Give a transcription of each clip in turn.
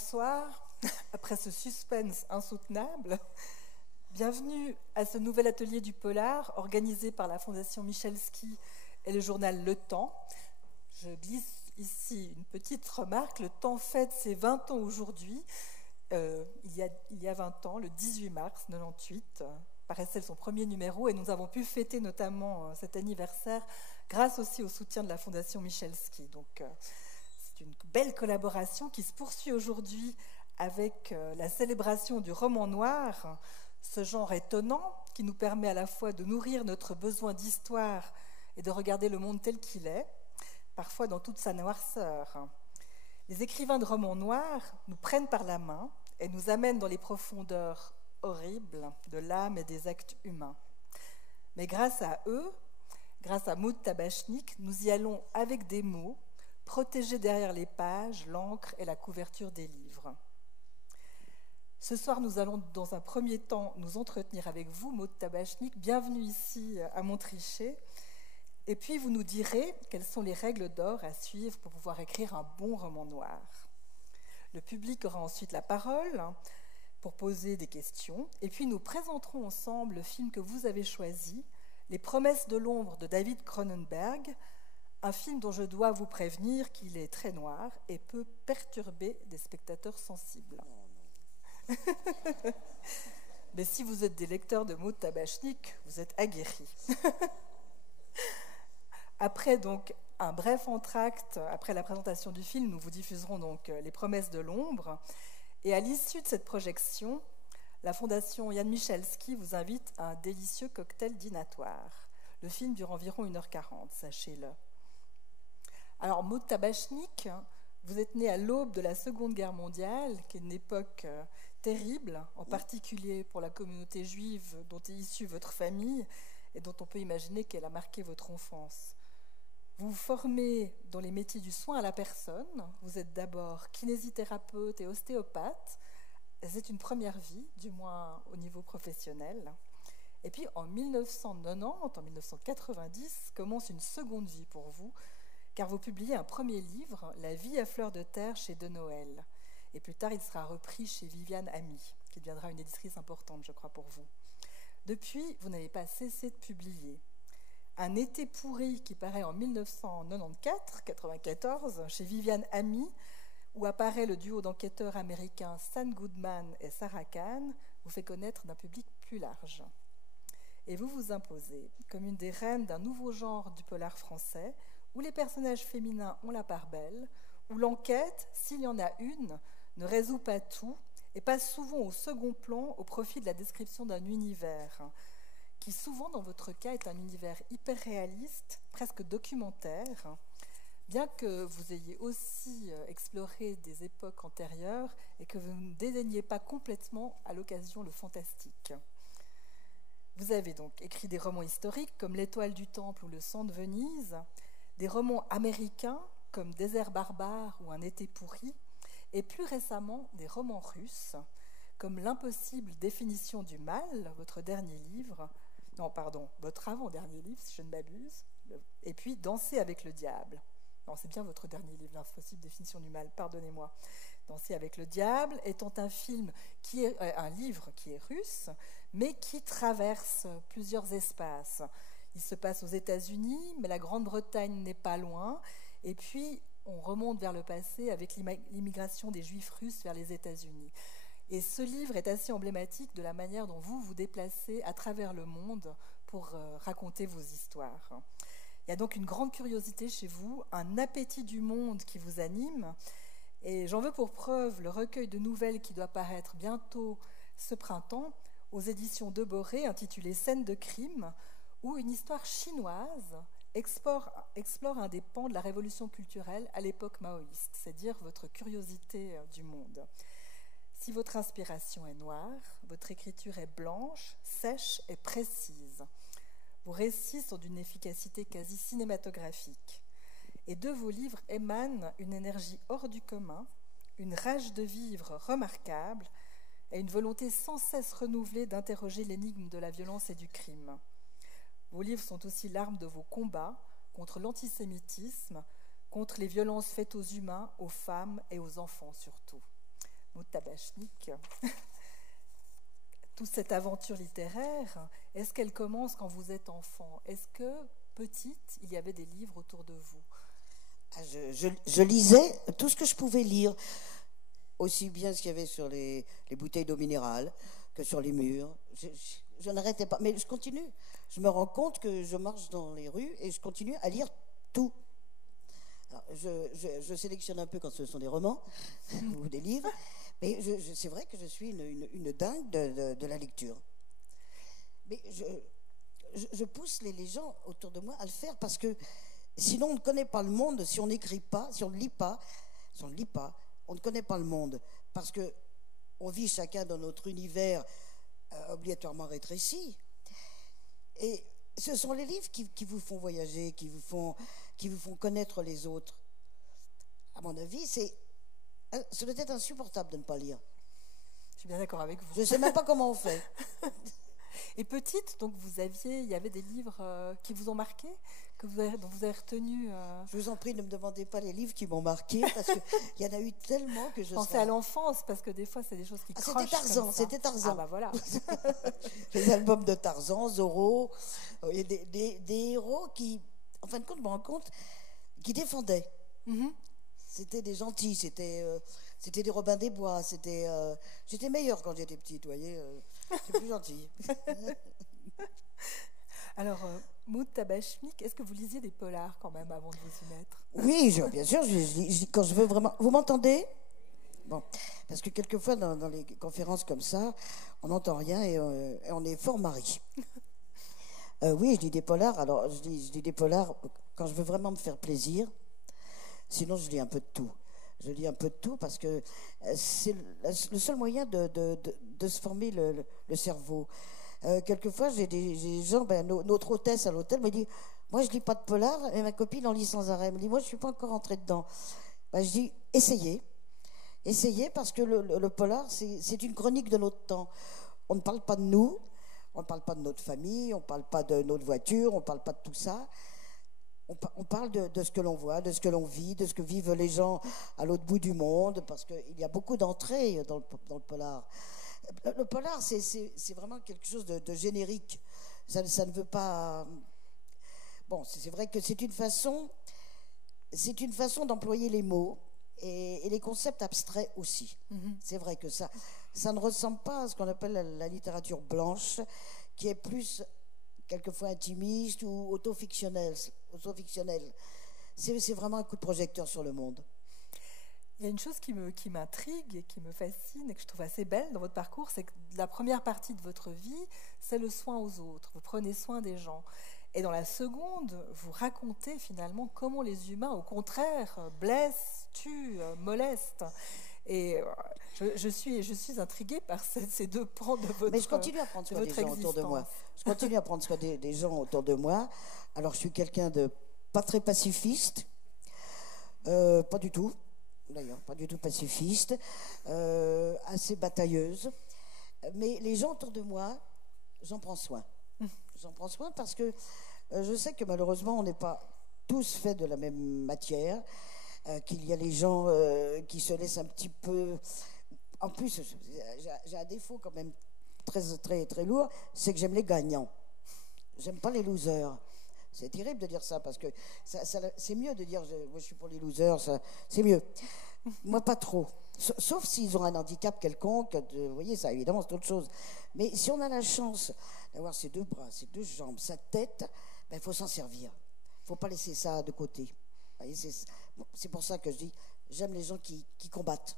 bonsoir. Après ce suspense insoutenable, bienvenue à ce nouvel atelier du polar organisé par la Fondation Michalski et le journal Le Temps. Je glisse ici une petite remarque. Le Temps fête ses 20 ans aujourd'hui. Il y a 20 ans, le 18 mars 98, paraissait son premier numéro et nous avons pu fêter notamment cet anniversaire grâce aussi au soutien de la Fondation Michalski. Donc c'est une belle collaboration qui se poursuit aujourd'hui avec la célébration du roman noir, ce genre étonnant qui nous permet à la fois de nourrir notre besoin d'histoire et de regarder le monde tel qu'il est, parfois dans toute sa noirceur. Les écrivains de romans noirs nous prennent par la main et nous amènent dans les profondeurs horribles de l'âme et des actes humains. Mais grâce à eux, grâce à Maud Tabachnik, nous y allons avec des mots, protégés derrière les pages, l'encre et la couverture des livres. Ce soir, nous allons dans un premier temps nous entretenir avec vous, Maud Tabachnik. Bienvenue ici à Montrichet. Et puis, vous nous direz quelles sont les règles d'or à suivre pour pouvoir écrire un bon roman noir. Le public aura ensuite la parole pour poser des questions. Et puis, nous présenterons ensemble le film que vous avez choisi, Les Promesses de l'ombre de David Cronenberg, un film dont je dois vous prévenir qu'il est très noir et peut perturber des spectateurs sensibles. Mais si vous êtes des lecteurs de Maud Tabachnik, vous êtes aguerris. Après donc un bref entracte, après la présentation du film, nous vous diffuserons donc Les Promesses de l'ombre. Et à l'issue de cette projection, la Fondation Jan Michalski vous invite à un délicieux cocktail dînatoire. Le film dure environ 1h40, sachez-le. Alors, Maud Tabachnik, vous êtes née à l'aube de la Seconde Guerre mondiale, qui est une époque terrible, en particulier pour la communauté juive dont est issue votre famille et dont on peut imaginer qu'elle a marqué votre enfance. Vous vous formez dans les métiers du soin à la personne. Vous êtes d'abord kinésithérapeute et ostéopathe. C'est une première vie, du moins au niveau professionnel. Et puis en 1990, en 1990, commence une seconde vie pour vous, car vous publiez un premier livre, La vie à fleur de terre chez De Noël. Et plus tard, il sera repris chez Viviane Ami, qui deviendra une éditrice importante, je crois, pour vous. Depuis, vous n'avez pas cessé de publier. Un été pourri qui paraît en 1994 chez Viviane Ami, où apparaît le duo d'enquêteurs américains Stan Goodman et Sarah Kahn, vous fait connaître d'un public plus large. Et vous vous imposez comme une des reines d'un nouveau genre du polar français, où les personnages féminins ont la part belle, où l'enquête, s'il y en a une, ne résout pas tout et passe souvent au second plan au profit de la description d'un univers qui souvent, dans votre cas, est un univers hyper réaliste, presque documentaire, bien que vous ayez aussi exploré des époques antérieures et que vous ne dédaigniez pas complètement à l'occasion le fantastique. Vous avez donc écrit des romans historiques comme L'Étoile du Temple ou Le Sang de Venise, des romans américains comme Désert barbare ou Un été pourri, et plus récemment des romans russes comme L'impossible définition du mal, votre dernier livre, votre avant-dernier livre, si je ne m'abuse, et puis Danser avec le diable. Non, c'est bien votre dernier livre, L'impossible définition du mal, pardonnez-moi. Danser avec le diable étant un livre qui est russe, mais qui traverse plusieurs espaces. Il se passe aux États-Unis, mais la Grande-Bretagne n'est pas loin, et puis on remonte vers le passé avec l'immigration des Juifs russes vers les États-Unis. Et ce livre est assez emblématique de la manière dont vous vous déplacez à travers le monde pour raconter vos histoires. Il y a donc une grande curiosité chez vous, un appétit du monde qui vous anime. Et j'en veux pour preuve le recueil de nouvelles qui doit paraître bientôt ce printemps aux éditions de Boré, intitulé Scènes de crime, où une histoire chinoise explore un des pans de la révolution culturelle à l'époque maoïste, c'est-à-dire votre curiosité du monde. Si votre inspiration est noire, votre écriture est blanche, sèche et précise. Vos récits sont d'une efficacité quasi cinématographique. Et de vos livres émane une énergie hors du commun, une rage de vivre remarquable et une volonté sans cesse renouvelée d'interroger l'énigme de la violence et du crime. Vos livres sont aussi l'arme de vos combats contre l'antisémitisme, contre les violences faites aux humains, aux femmes et aux enfants surtout. Maud Tabachnik, toute cette aventure littéraire, est-ce qu'elle commence quand vous êtes enfant? Est-ce que, petite, il y avait des livres autour de vous? Je lisais tout ce que je pouvais lire, aussi bien ce qu'il y avait sur les bouteilles d'eau minérale que sur les murs. Je n'arrêtais pas, mais je continue. Je me rends compte que je marche dans les rues et je continue à lire tout. Alors, je sélectionne un peu quand ce sont des romans ou des livres, mais c'est vrai que je suis une dingue de la lecture. Mais je pousse les gens autour de moi à le faire parce que sinon on ne connaît pas le monde. Si on n'écrit pas, si on ne lit pas, on ne connaît pas le monde parce que on vit chacun dans notre univers obligatoirement rétréci. Et ce sont les livres qui vous font voyager, qui vous font connaître les autres. À mon avis, ça doit être insupportable de ne pas lire. Je suis bien d'accord avec vous. Je ne sais même pas comment on fait. Et petite, donc il y avait des livres qui vous ont marqué, dont vous avez retenu. Je vous en prie, ne me demandez pas les livres qui m'ont marqué, parce qu'il y en a eu tellement que je. Pensez à l'enfance, parce que des fois, c'est des choses qui crochent. C'était Tarzan. Ah bah voilà. Les albums de Tarzan, Zorro, et des héros qui, en fin de compte, je me rends compte, qui défendaient. Mm-hmm. C'était des gentils, c'était des Robin des Bois, j'étais meilleure quand j'étais petite, vous voyez, c'est plus gentil. Alors, Maud Tabachnik, est-ce que vous lisiez des polars quand même avant de vous y mettre? Oui, bien sûr, quand je veux vraiment... Vous m'entendez? Bon, parce que quelquefois, dans les conférences comme ça, on n'entend rien et on est fort mari. Oui, je lis des polars, alors je lis des polars quand je veux vraiment me faire plaisir, sinon je lis un peu de tout. Je lis un peu de tout parce que c'est le seul moyen de se former le cerveau. Quelquefois, j'ai des gens, notre hôtesse à l'hôtel me dit, moi je lis pas de polar, et ma copine en lit sans arrêt. Elle me dit, moi je suis pas encore entrée dedans. Je dis, essayez parce que le polar, c'est une chronique de notre temps. On ne parle pas de nous, on ne parle pas de notre famille, on ne parle pas de notre voiture, on ne parle pas de tout ça. On parle de ce que l'on voit, de ce que l'on vit, de ce que vivent les gens à l'autre bout du monde, parce qu'il y a beaucoup d'entrées dans le polar. Le polar, c'est vraiment quelque chose de générique. Ça ne veut pas... Bon, c'est vrai que c'est une façon d'employer les mots et les concepts abstraits aussi. Mm-hmm. C'est vrai que ça ne ressemble pas à ce qu'on appelle la littérature blanche, qui est plus... quelquefois intimiste ou auto-fictionnel. C'est vraiment un coup de projecteur sur le monde. Il y a une chose qui m'intrigue et qui me fascine et que je trouve assez belle dans votre parcours, c'est que la première partie de votre vie, c'est le soin aux autres. Vous prenez soin des gens. Et dans la seconde, vous racontez finalement comment les humains, au contraire, blessent, tuent, molestent. Et je suis intriguée par ces deux pans de votre existence. Mais je continue à prendre soin des gens autour de moi. Je continue à prendre soin des gens autour de moi. Alors, je suis quelqu'un de pas très pacifiste. Pas du tout. D'ailleurs, pas du tout pacifiste. Assez batailleuse. Mais les gens autour de moi, j'en prends soin. J'en prends soin parce que je sais que malheureusement, on n'est pas tous faits de la même matière. Qu'il y a les gens qui se laissent un petit peu... En plus, j'ai un défaut quand même très, très, très lourd, c'est que j'aime les gagnants. J'aime pas les losers. C'est terrible de dire ça, parce que c'est mieux de dire moi je suis pour les losers, c'est mieux. Moi, pas trop. Sauf s'ils ont un handicap quelconque, vous voyez, ça évidemment c'est autre chose. Mais si on a la chance d'avoir ses deux bras, ses deux jambes, sa tête, il faut s'en servir. Il ne faut pas laisser ça de côté. Vous voyez, c'est pour ça que je dis, j'aime les gens qui combattent.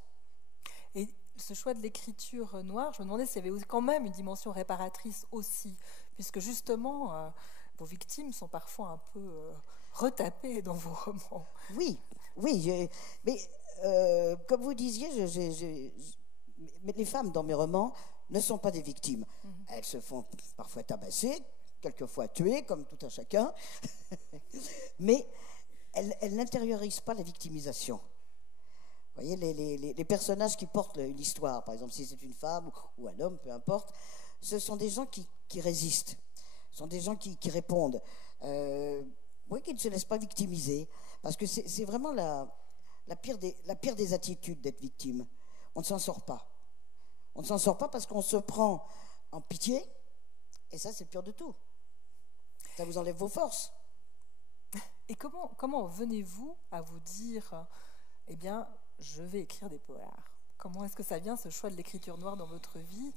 Et ce choix de l'écriture noire, je me demandais s'il y avait quand même une dimension réparatrice aussi, puisque justement, vos victimes sont parfois un peu retapées dans vos romans. Oui, mais comme vous disiez, les femmes dans mes romans ne sont pas des victimes. Mm-hmm. Elles se font parfois tabasser, quelquefois tuer, comme tout un chacun, mais elles n'intériorisent pas la victimisation. Vous voyez, les personnages qui portent l'histoire, par exemple, si c'est une femme ou un homme, peu importe, ce sont des gens qui résistent, ce sont des gens qui répondent, qui ne se laissent pas victimiser, parce que c'est vraiment la pire des attitudes d'être victime. on ne s'en sort pas. On ne s'en sort pas parce qu'on se prend en pitié, et ça, c'est le pire de tout. Ça vous enlève vos forces. Et comment venez-vous à vous dire, eh bien, je vais écrire des polars? Comment est-ce que ça vient, ce choix de l'écriture noire dans votre vie?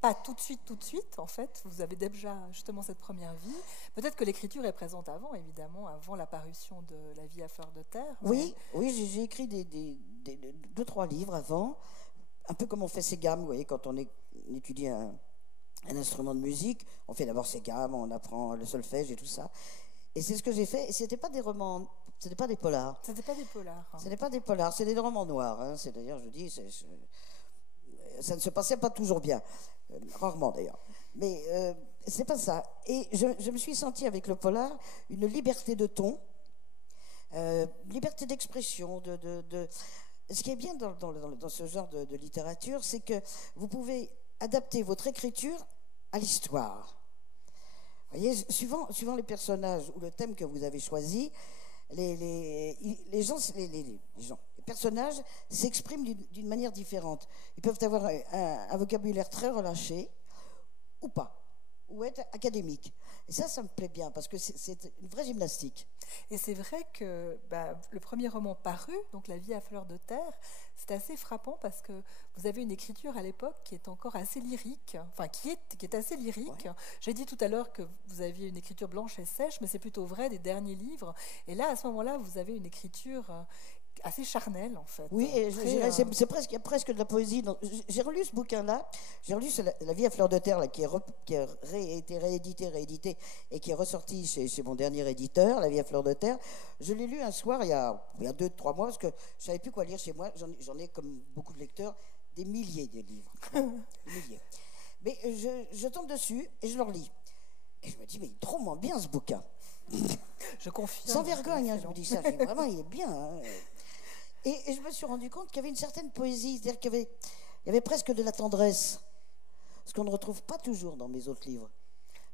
Pas tout de suite, en fait. Vous avez déjà justement cette première vie. Peut-être que l'écriture est présente avant, évidemment, avant la parution de La vie à fleur de terre. Mais... Oui, j'ai écrit deux, trois livres avant, un peu comme on fait ses gammes, vous voyez, quand on étudie un instrument de musique, on fait d'abord ses gammes, on apprend le solfège et tout ça. Et c'est ce que j'ai fait. Et c'était pas des romans, c'était pas des polars. C'était pas des polars. Hein. C'était pas des polars, c'est des romans noirs. Hein. C'est d'ailleurs, je dis, ça ne se passait pas toujours bien, rarement d'ailleurs. Mais c'est pas ça. Et je me suis sentie avec le polar une liberté de ton, liberté d'expression. Ce qui est bien dans ce genre de littérature, c'est que vous pouvez adapter votre écriture à l'histoire. Vous voyez, suivant les personnages ou le thème que vous avez choisi, les personnages s'expriment d'une manière différente. Ils peuvent avoir un vocabulaire très relâché ou pas, ou être académique. Et ça me plaît bien parce que c'est une vraie gymnastique. Et c'est vrai que le premier roman paru, donc La vie à fleur de terre, c'est assez frappant parce que vous avez une écriture à l'époque qui est encore assez lyrique, enfin qui est assez lyrique. Ouais. J'ai dit tout à l'heure que vous aviez une écriture blanche et sèche, mais c'est plutôt vrai des derniers livres. Et là, à ce moment-là, vous avez une écriture assez charnelle, en fait. Oui, et c'est presque, il y a presque de la poésie. J'ai relu ce bouquin-là, j'ai relu La vie à fleur de terre, là, qui a été réédité, et qui est ressorti chez mon dernier éditeur, La vie à fleur de terre. Je l'ai lu un soir, il y a 2-3 mois, parce que je ne savais plus quoi lire chez moi. J'en ai, comme beaucoup de lecteurs, des milliers de livres. Des milliers. Mais je tombe dessus et je le relis. Et je me dis, mais il est trop moins bien, ce bouquin. Je confirme. Sans vergogne, hein, je me dis ça. Vraiment, il est bien. Hein. Et je me suis rendu compte qu'il y avait une certaine poésie, c'est-à-dire qu'il y avait presque de la tendresse, ce qu'on ne retrouve pas toujours dans mes autres livres.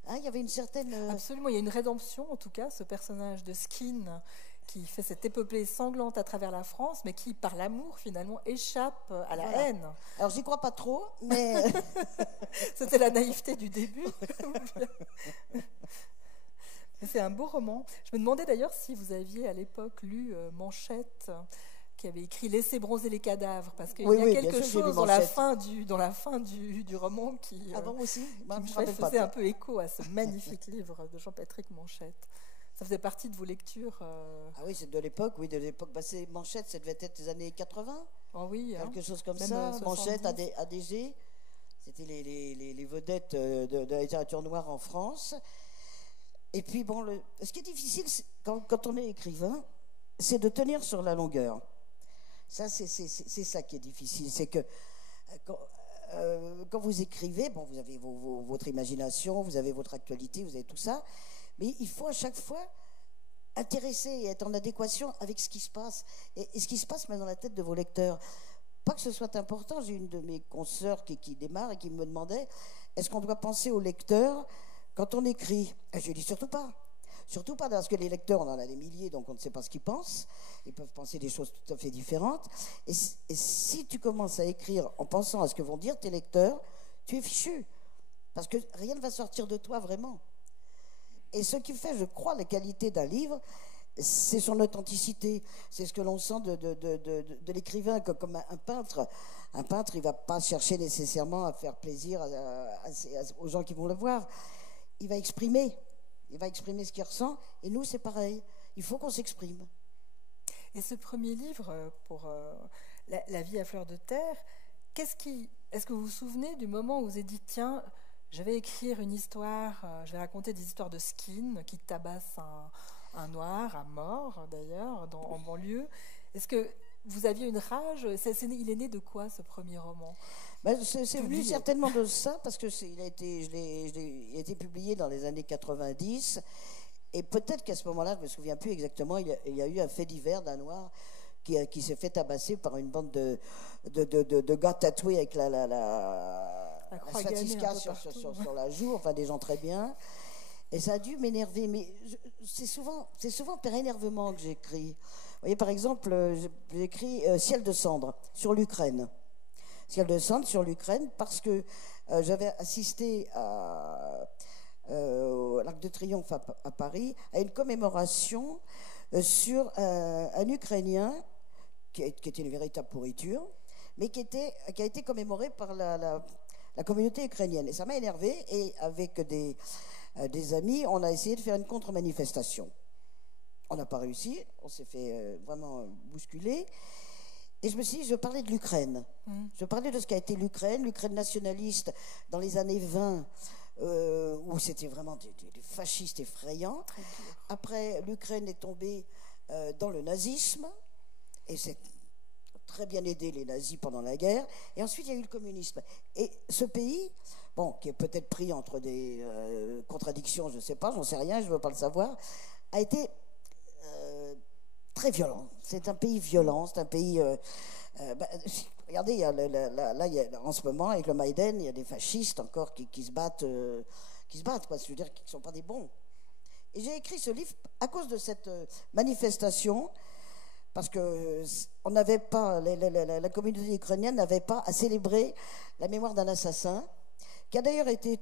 Hein, il y avait une certaine... Absolument, il y a une rédemption, en tout cas, ce personnage de Skin qui fait cette épopée sanglante à travers la France, mais qui, par l'amour, finalement, échappe à la haine. Alors, j'y crois pas trop, mais... C'était la naïveté du début. Mais c'est un beau roman. Je me demandais d'ailleurs si vous aviez, à l'époque, lu Manchette, qui avait écrit « Laissez bronzer les cadavres », parce qu'il y a quelque chose dans la fin du roman qui faisait un peu écho à ce magnifique livre de Jean-Patrick Manchette. Ça faisait partie de vos lectures Ah oui, c'est de l'époque, c'est Manchette, ça devait être des années 80. Oh oui, quelque chose comme ça. Manchette, ADG, c'était les vedettes de la littérature noire en France. Et puis, bon, ce qui est difficile quand on est écrivain, c'est de tenir sur la longueur. Ça, c'est ça qui est difficile. C'est que quand vous écrivez, bon, vous avez votre imagination, vous avez votre actualité, vous avez tout ça, mais il faut à chaque fois intéresser et être en adéquation avec ce qui se passe. Et ce qui se passe même dans la tête de vos lecteurs. Pas que ce soit important, j'ai une de mes consoeurs qui démarre et qui me demandait, est-ce qu'on doit penser au lecteur quand on écrit? Je lui dis surtout pas. Surtout pas, parce que les lecteurs, on en a des milliers, donc on ne sait pas ce qu'ils pensent. Ils peuvent penser des choses tout à fait différentes. Et si tu commences à écrire en pensant à ce que vont dire tes lecteurs, tu es fichu. Parce que rien ne va sortir de toi vraiment. Et ce qui fait, je crois, la qualité d'un livre, c'est son authenticité. C'est ce que l'on sent de l'écrivain, comme un peintre. Un peintre, il ne va pas chercher nécessairement à faire plaisir aux gens qui vont le voir. Il va exprimer ce qu'il ressent, et nous, c'est pareil. Il faut qu'on s'exprime. Et ce premier livre, pour la vie à fleur de terre, est-ce que vous vous souvenez du moment où vous avez dit, tiens, je vais écrire une histoire, je vais raconter des histoires de Skin qui tabasse un noir à mort, d'ailleurs, en banlieue. Est-ce que vous aviez une rage? Il est né de quoi, ce premier roman? C'est venu certainement de ça, parce qu'il a été publié dans les années 90, et peut-être qu'à ce moment-là, je ne me souviens plus exactement, il y a eu un fait divers d'un noir qui s'est fait tabasser par une bande de gars tatoués avec la swastiska sur la joue, enfin des gens très bien, et ça a dû m'énerver, mais c'est souvent par énervement que j'écris. Vous voyez, par exemple, j'ai écrit Ciel de cendre sur l'Ukraine. spéciale de Centre sur l'Ukraine parce que j'avais assisté à l'Arc de Triomphe à Paris à une commémoration sur un Ukrainien qui était une véritable pourriture, mais qui a été commémoré par la communauté ukrainienne. Et ça m'a énervé, et avec des amis, on a essayé de faire une contre-manifestation. On n'a pas réussi, on s'est fait vraiment bousculer. Et je me suis dit, je parlais de l'Ukraine. Je parlais de ce qu'a été l'Ukraine nationaliste dans les années 20, où c'était vraiment des fascistes effrayants. Après, l'Ukraine est tombée dans le nazisme, et c'est très bien aidé les nazis pendant la guerre. Et ensuite, il y a eu le communisme. Et ce pays, bon, qui est peut-être pris entre des contradictions, je ne sais pas, j'en sais rien, je ne veux pas le savoir, a été très violent. C'est un pays violent, c'est un pays... regardez, en ce moment, avec le Maïden, il y a des fascistes encore qui se battent, quoi. Je veux dire, qui ne sont pas des bons. Et j'ai écrit ce livre à cause de cette manifestation, parce que on n'avait pas, la communauté ukrainienne n'avait pas à célébrer la mémoire d'un assassin, qui a d'ailleurs été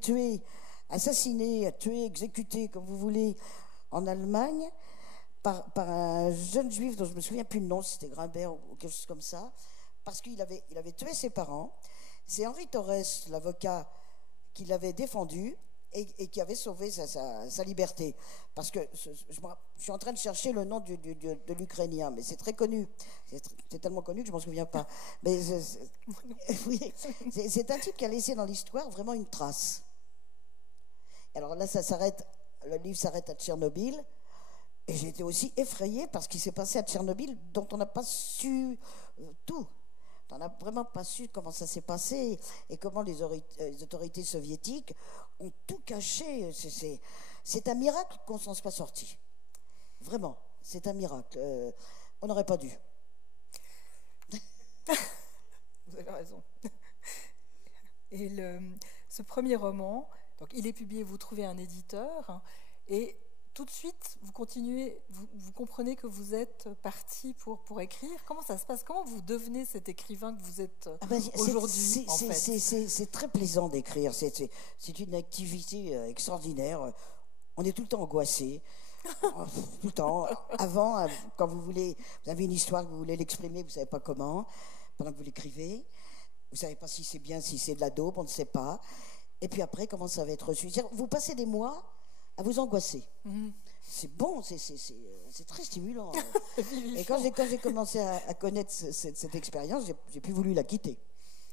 assassiné, exécuté, comme vous voulez, en Allemagne, par un jeune juif dont je ne me souviens plus le nom, c'était Grimbert ou quelque chose comme ça, parce qu'il avait tué ses parents. C'est Henri Torres, l'avocat, qui l'avait défendu et qui avait sauvé sa liberté. Parce que je suis en train de chercher le nom de l'Ukrainien, mais c'est très connu. C'est tellement connu que je ne m'en souviens pas. Mais oui, c'est un type qui a laissé dans l'histoire vraiment une trace. Alors là, le livre s'arrête à Tchernobyl. Et j'ai été aussi effrayée par ce qui s'est passé à Tchernobyl, dont on n'a pas su tout. On n'a vraiment pas su comment ça s'est passé et comment les autorités soviétiques ont tout caché. C'est un miracle qu'on ne s'en soit sorti. Vraiment, c'est un miracle. On n'aurait pas dû. Vous avez raison. Et ce premier roman, donc il est publié, vous trouvez un éditeur, et tout de suite, vous continuez, vous comprenez que vous êtes parti pour écrire. Comment ça se passe? Comment vous devenez cet écrivain que vous êtes aujourd'hui, en fait? C'est très plaisant d'écrire. C'est une activité extraordinaire. On est tout le temps angoissé. Tout le temps. Avant, quand vous avez une histoire que vous voulez l'exprimer, vous ne savez pas comment. Pendant que vous l'écrivez, vous ne savez pas si c'est bien, si c'est de la daube, on ne sait pas. Et puis après, comment ça va être reçu? Vous passez des mois à vous angoisser. C'est bon, c'est très stimulant. Et quand j'ai commencé à connaître cette expérience, j'ai plus voulu la quitter.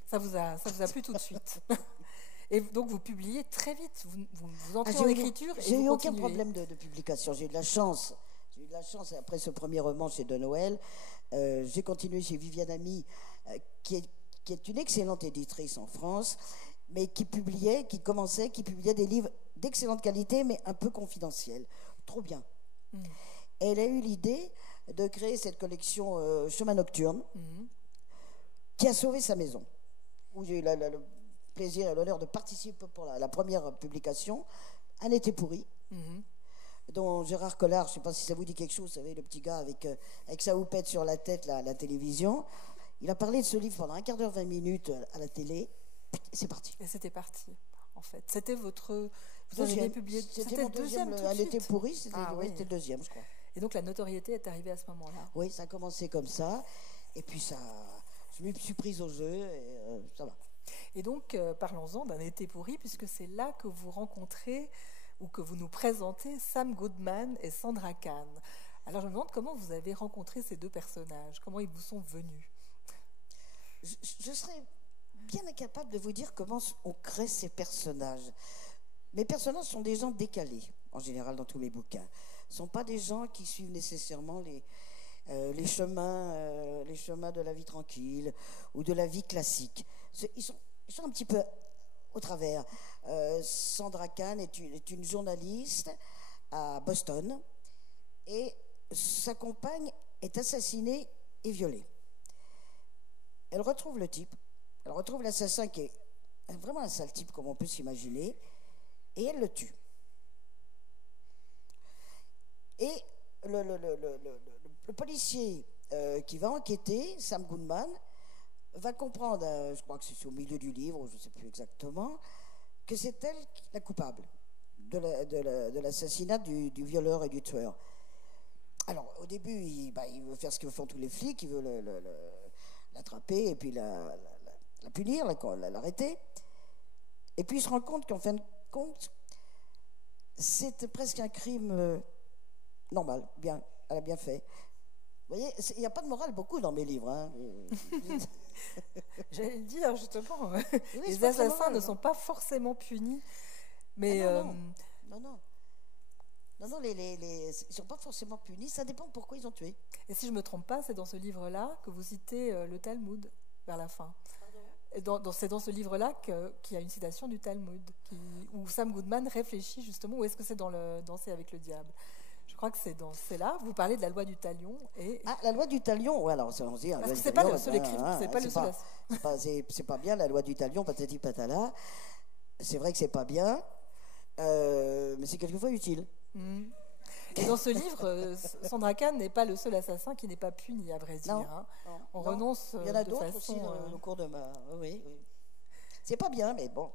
Ça vous a plu tout de suite. Et donc vous publiez très vite, vous entrez en écriture et j'ai vous eu aucun continuez. problème de publication. J'ai eu de la chance. Après ce premier roman chez De Noël, j'ai continué chez Viviane Ami, qui est une excellente éditrice en France, mais qui publiait des livres d'excellente qualité, mais un peu confidentiels. Trop bien. Et elle a eu l'idée de créer cette collection Chemin Nocturne, qui a sauvé sa maison, où j'ai eu le plaisir et l'honneur de participer pour la première publication, Un été pourri, dont Gérard Collard, je ne sais pas si ça vous dit quelque chose, vous savez, le petit gars avec sa houppette sur la tête, la télévision. Il a parlé de ce livre pendant un quart d'heure, 20 minutes à la télé. C'est parti. Et c'était parti, en fait. C'était votre... Vous Deuxième. avez publié... C'était mon deuxième, tout de Un suite. été pourri, c'était le deuxième, je crois. Et donc la notoriété est arrivée à ce moment-là. Oui, ça a commencé comme ça. Et puis je me suis prise au jeu et ça va. Et donc, parlons-en d'un été pourri, puisque c'est là que vous rencontrez ou que vous nous présentez Sam Goodman et Sandra Kahn. Alors je me demande comment vous avez rencontré ces deux personnages, comment ils vous sont venus. Je serais bien incapable de vous dire comment on crée ces personnages. Mes personnages sont des gens décalés, en général, dans tous mes bouquins. Ce ne sont pas des gens qui suivent nécessairement les chemins de la vie tranquille ou de la vie classique. Ils sont un petit peu au travers. Sandra Kahn est une journaliste à Boston et sa compagne est assassinée et violée. Elle retrouve le type, elle retrouve l'assassin qui est vraiment un sale type comme on peut s'imaginer, et elle le tue. Et le policier qui va enquêter, Sam Goodman, va comprendre, je crois que c'est au milieu du livre, je ne sais plus exactement, que c'est elle la coupable de l'assassinat du violeur et du tueur. Alors, au début, il veut faire ce que font tous les flics, il veut l'attraper et puis la punir, l'arrêter. Et puis, il se rend compte qu'en fin de compte, c'est presque un crime normal, bien, elle a bien fait. Vous voyez, il n'y a pas de morale beaucoup dans mes livres. Hein. J'allais le dire, justement. Oui, les assassins ne sont pas forcément punis. Mais non, ils ne sont pas forcément punis. Ça dépend pourquoi ils ont tué. Et si je ne me trompe pas, c'est dans ce livre-là que vous citez le Talmud vers la fin. C'est dans ce livre-là qu'il y a une citation du Talmud, où Sam Goodman réfléchit justement, ou est-ce que c'est dans le Danser avec le diable? Je crois que c'est là. Vous parlez de la loi du talion. Ah, la loi du talion, ouais, alors on dit. Parce que c'est pas le seul écrivain, c'est pas le seul. C'est pas bien la loi du talion, patati patala. C'est vrai que c'est pas bien, mais c'est quelquefois utile. Et dans ce livre, Sandra Kahn n'est pas le seul assassin qui n'est pas puni, à vrai dire. Non, on renonce. Il y en a de d'autres façon, aussi au cours de ma. Oui. C'est pas bien, mais bon.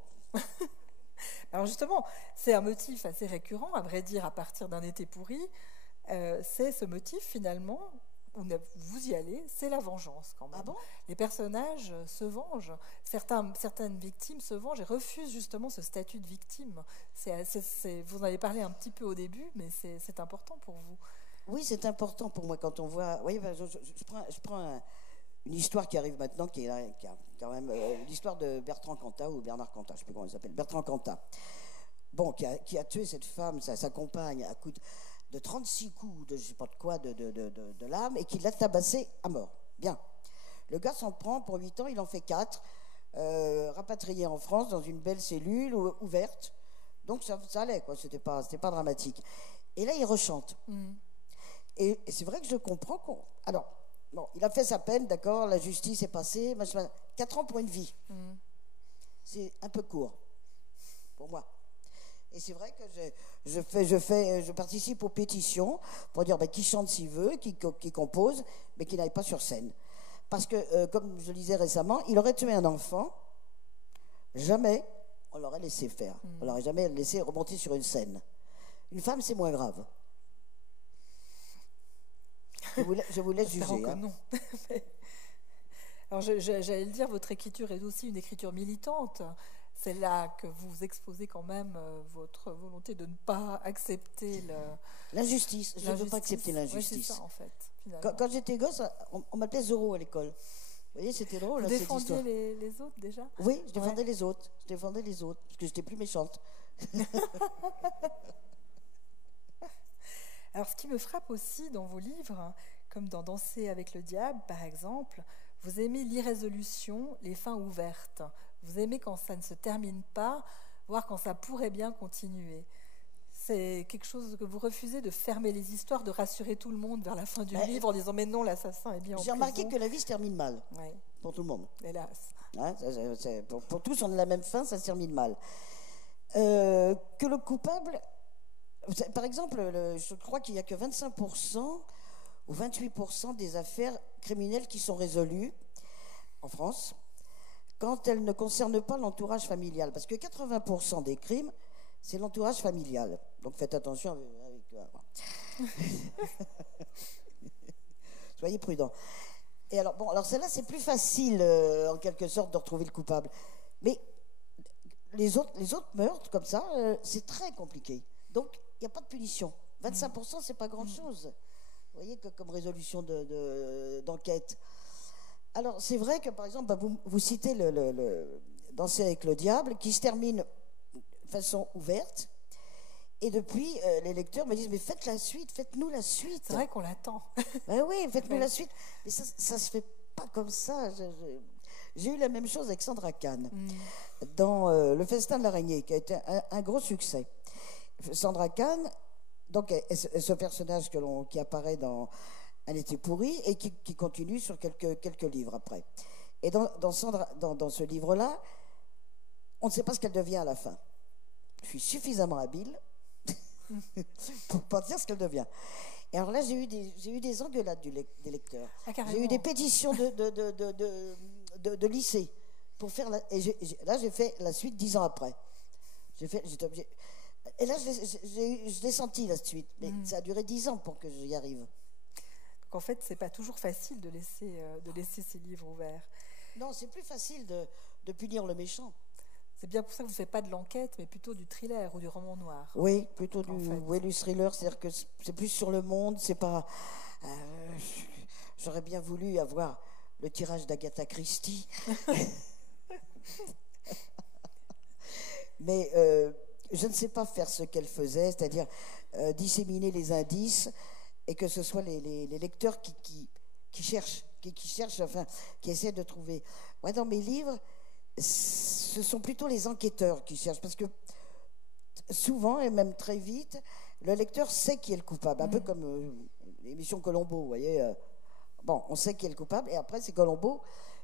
Alors justement, c'est un motif assez récurrent, à vrai dire, à partir d'un été pourri. C'est ce motif, finalement, où vous y allez, c'est la vengeance, quand même. Ah bon? Les personnages se vengent. Certaines victimes se vengent et refusent justement ce statut de victime. Vous en avez parlé un petit peu au début, mais c'est important pour vous. Oui, c'est important pour moi quand on voit. Oui, je prends une histoire qui arrive maintenant, qui a quand même l'histoire de Bertrand Cantat ou Bernard Cantat, je ne sais plus comment il s'appelle, Bertrand Cantat. Bon, qui a tué cette femme, sa compagne, à coups de 36 coups de je ne sais pas de quoi, de lame, et qui l'a tabassé à mort. Bien. Le gars s'en prend pour 8 ans, il en fait 4, rapatrié en France dans une belle cellule ouverte. Donc ça allait, quoi, c'était pas dramatique. Et là, il rechante. Et c'est vrai que je comprends Alors, bon, il a fait sa peine, d'accord, la justice est passée, 4 ans pour une vie. C'est un peu court, pour moi. Et c'est vrai que je participe aux pétitions pour dire qui chante s'il veut, qui compose, mais qui n'aille pas sur scène. Parce que, comme je disais récemment, il aurait tué un enfant, jamais on l'aurait laissé faire. On l'aurait jamais laissé remonter sur une scène. Une femme, c'est moins grave. Je vous laisse juger. Hein. Non. Alors, j'allais le dire, votre écriture est aussi une écriture militante. C'est là que vous exposez quand même votre volonté de ne pas accepter l'injustice. Je ne veux pas accepter l'injustice. Oui, c'est ça, en fait. Quand j'étais gosse, on m'appelait Zorro à l'école. Vous voyez, c'était drôle. Vous défendiez les autres déjà? Oui, je défendais les autres. Je défendais les autres, parce que j'étais plus méchante. Alors, ce qui me frappe aussi dans vos livres, comme dans Danser avec le diable, par exemple, vous aimez l'irrésolution, les fins ouvertes. Vous aimez quand ça ne se termine pas, voire quand ça pourrait bien continuer. C'est quelque chose que vous refusez, de fermer les histoires, de rassurer tout le monde vers la fin du livre en disant « mais non, l'assassin est bien en prison ». J'ai remarqué que la vie se termine mal, pour tout le monde. Hélas. Hein, pour tous, on a la même fin, ça se termine mal. Que le coupable... Par exemple, je crois qu'il n'y a que 25% ou 28% des affaires criminelles qui sont résolues en France quand elles ne concernent pas l'entourage familial. Parce que 80% des crimes, c'est l'entourage familial. Donc faites attention avec... Soyez prudents. Et alors celle-là, c'est plus facile, en quelque sorte, de retrouver le coupable. Mais les autres meurtres, comme ça, c'est très compliqué. Donc, il n'y a pas de punition. 25%, c'est pas grand-chose. Vous voyez, comme résolution d'enquête. Alors, c'est vrai que, par exemple, vous citez le Danser avec le diable, qui se termine de façon ouverte. Et depuis, les lecteurs me disent, mais faites-nous la suite. C'est vrai qu'on l'attend. Oui, faites-nous la suite. Mais ça se fait pas comme ça. J'ai eu la même chose avec Sandra Kahn, dans Le Festin de l'araignée, qui a été un gros succès. Sandra Kahn, donc, est ce personnage qui apparaît dans Un été pourri et qui continue sur quelques livres après. Et dans ce livre-là, on ne sait pas ce qu'elle devient à la fin. Je suis suffisamment habile pour pas dire ce qu'elle devient. Et alors là, j'ai eu des engueulades des lecteurs. Ah, j'ai eu des pétitions de de lycée pour faire là j'ai fait la suite 10 ans après. J'étais obligé. Et là je l'ai senti la suite, mais ça a duré 10 ans pour que j'y arrive. Donc en fait, c'est pas toujours facile de laisser ces livres ouverts. Non, c'est plus facile de punir le méchant. C'est bien pour ça que vous ne faites pas de l'enquête, mais plutôt du thriller ou du roman noir. Oui, plutôt du thriller, c'est-à-dire que c'est plus sur le monde, c'est pas... j'aurais bien voulu avoir le tirage d'Agatha Christie. Mais je ne sais pas faire ce qu'elle faisait, c'est-à-dire disséminer les indices et que ce soit les lecteurs qui cherchent, enfin, qui essaient de trouver. Moi, dans mes livres, ce sont plutôt les enquêteurs qui cherchent, parce que souvent, et même très vite, le lecteur sait qui est le coupable, un peu comme l'émission Colombo, vous voyez. Bon, on sait qui est le coupable, et après, c'est Colombo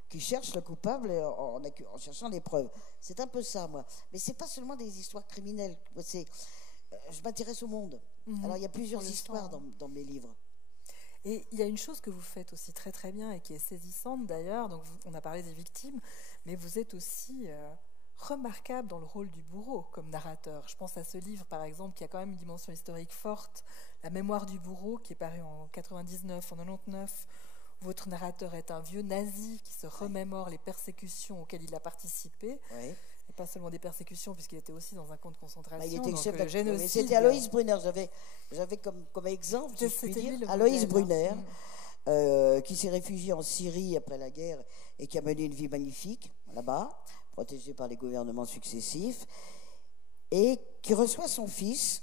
qui cherche le coupable en cherchant les preuves. C'est un peu ça, moi. Mais c'est pas seulement des histoires criminelles. Je m'intéresse au monde. Alors, il y a plusieurs histoires dans mes livres. Et il y a une chose que vous faites aussi très très bien et qui est saisissante d'ailleurs, donc on a parlé des victimes, mais vous êtes aussi remarquable dans le rôle du bourreau comme narrateur. Je pense à ce livre par exemple qui a quand même une dimension historique forte, La mémoire du bourreau, qui est paru en 99, en 99. Votre narrateur est un vieux nazi qui se remémore les persécutions auxquelles il a participé. Oui. Et pas seulement des persécutions, puisqu'il était aussi dans un camp de concentration. Il était chef génocide. C'était Aloïs Brunner. J'avais comme exemple, si je puis dire, Aloïs Brunner, qui s'est réfugié en Syrie après la guerre et qui a mené une vie magnifique là-bas, protégé par les gouvernements successifs, et qui reçoit son fils,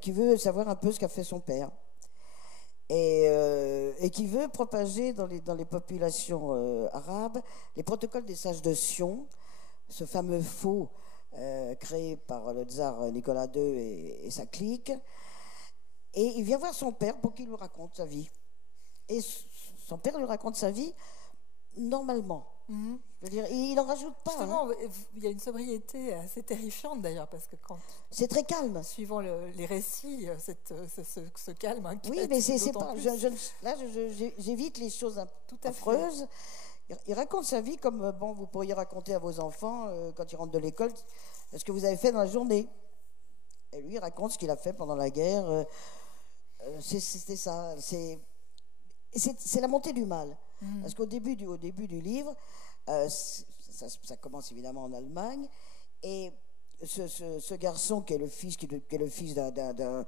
qui veut savoir un peu ce qu'a fait son père. Et qui veut propager dans les populations arabes les protocoles des sages de Sion, ce fameux faux créé par le tsar Nicolas II et sa clique. Et il vient voir son père pour qu'il lui raconte sa vie. Et son père lui raconte sa vie normalement. Je veux dire, il n'en rajoute pas. Justement, il y a une sobriété assez terrifiante d'ailleurs, parce que c'est très calme. Suivant les récits, ce calme inquiète. Oui, mais c'est pas. Là, j'évite les choses affreuses. Il raconte sa vie comme vous pourriez raconter à vos enfants quand ils rentrent de l'école ce que vous avez fait dans la journée. Et lui, il raconte ce qu'il a fait pendant la guerre. C'était ça. C'est la montée du mal. Parce qu'au début du livre, ça commence évidemment en Allemagne, et ce garçon qui est le fils d'un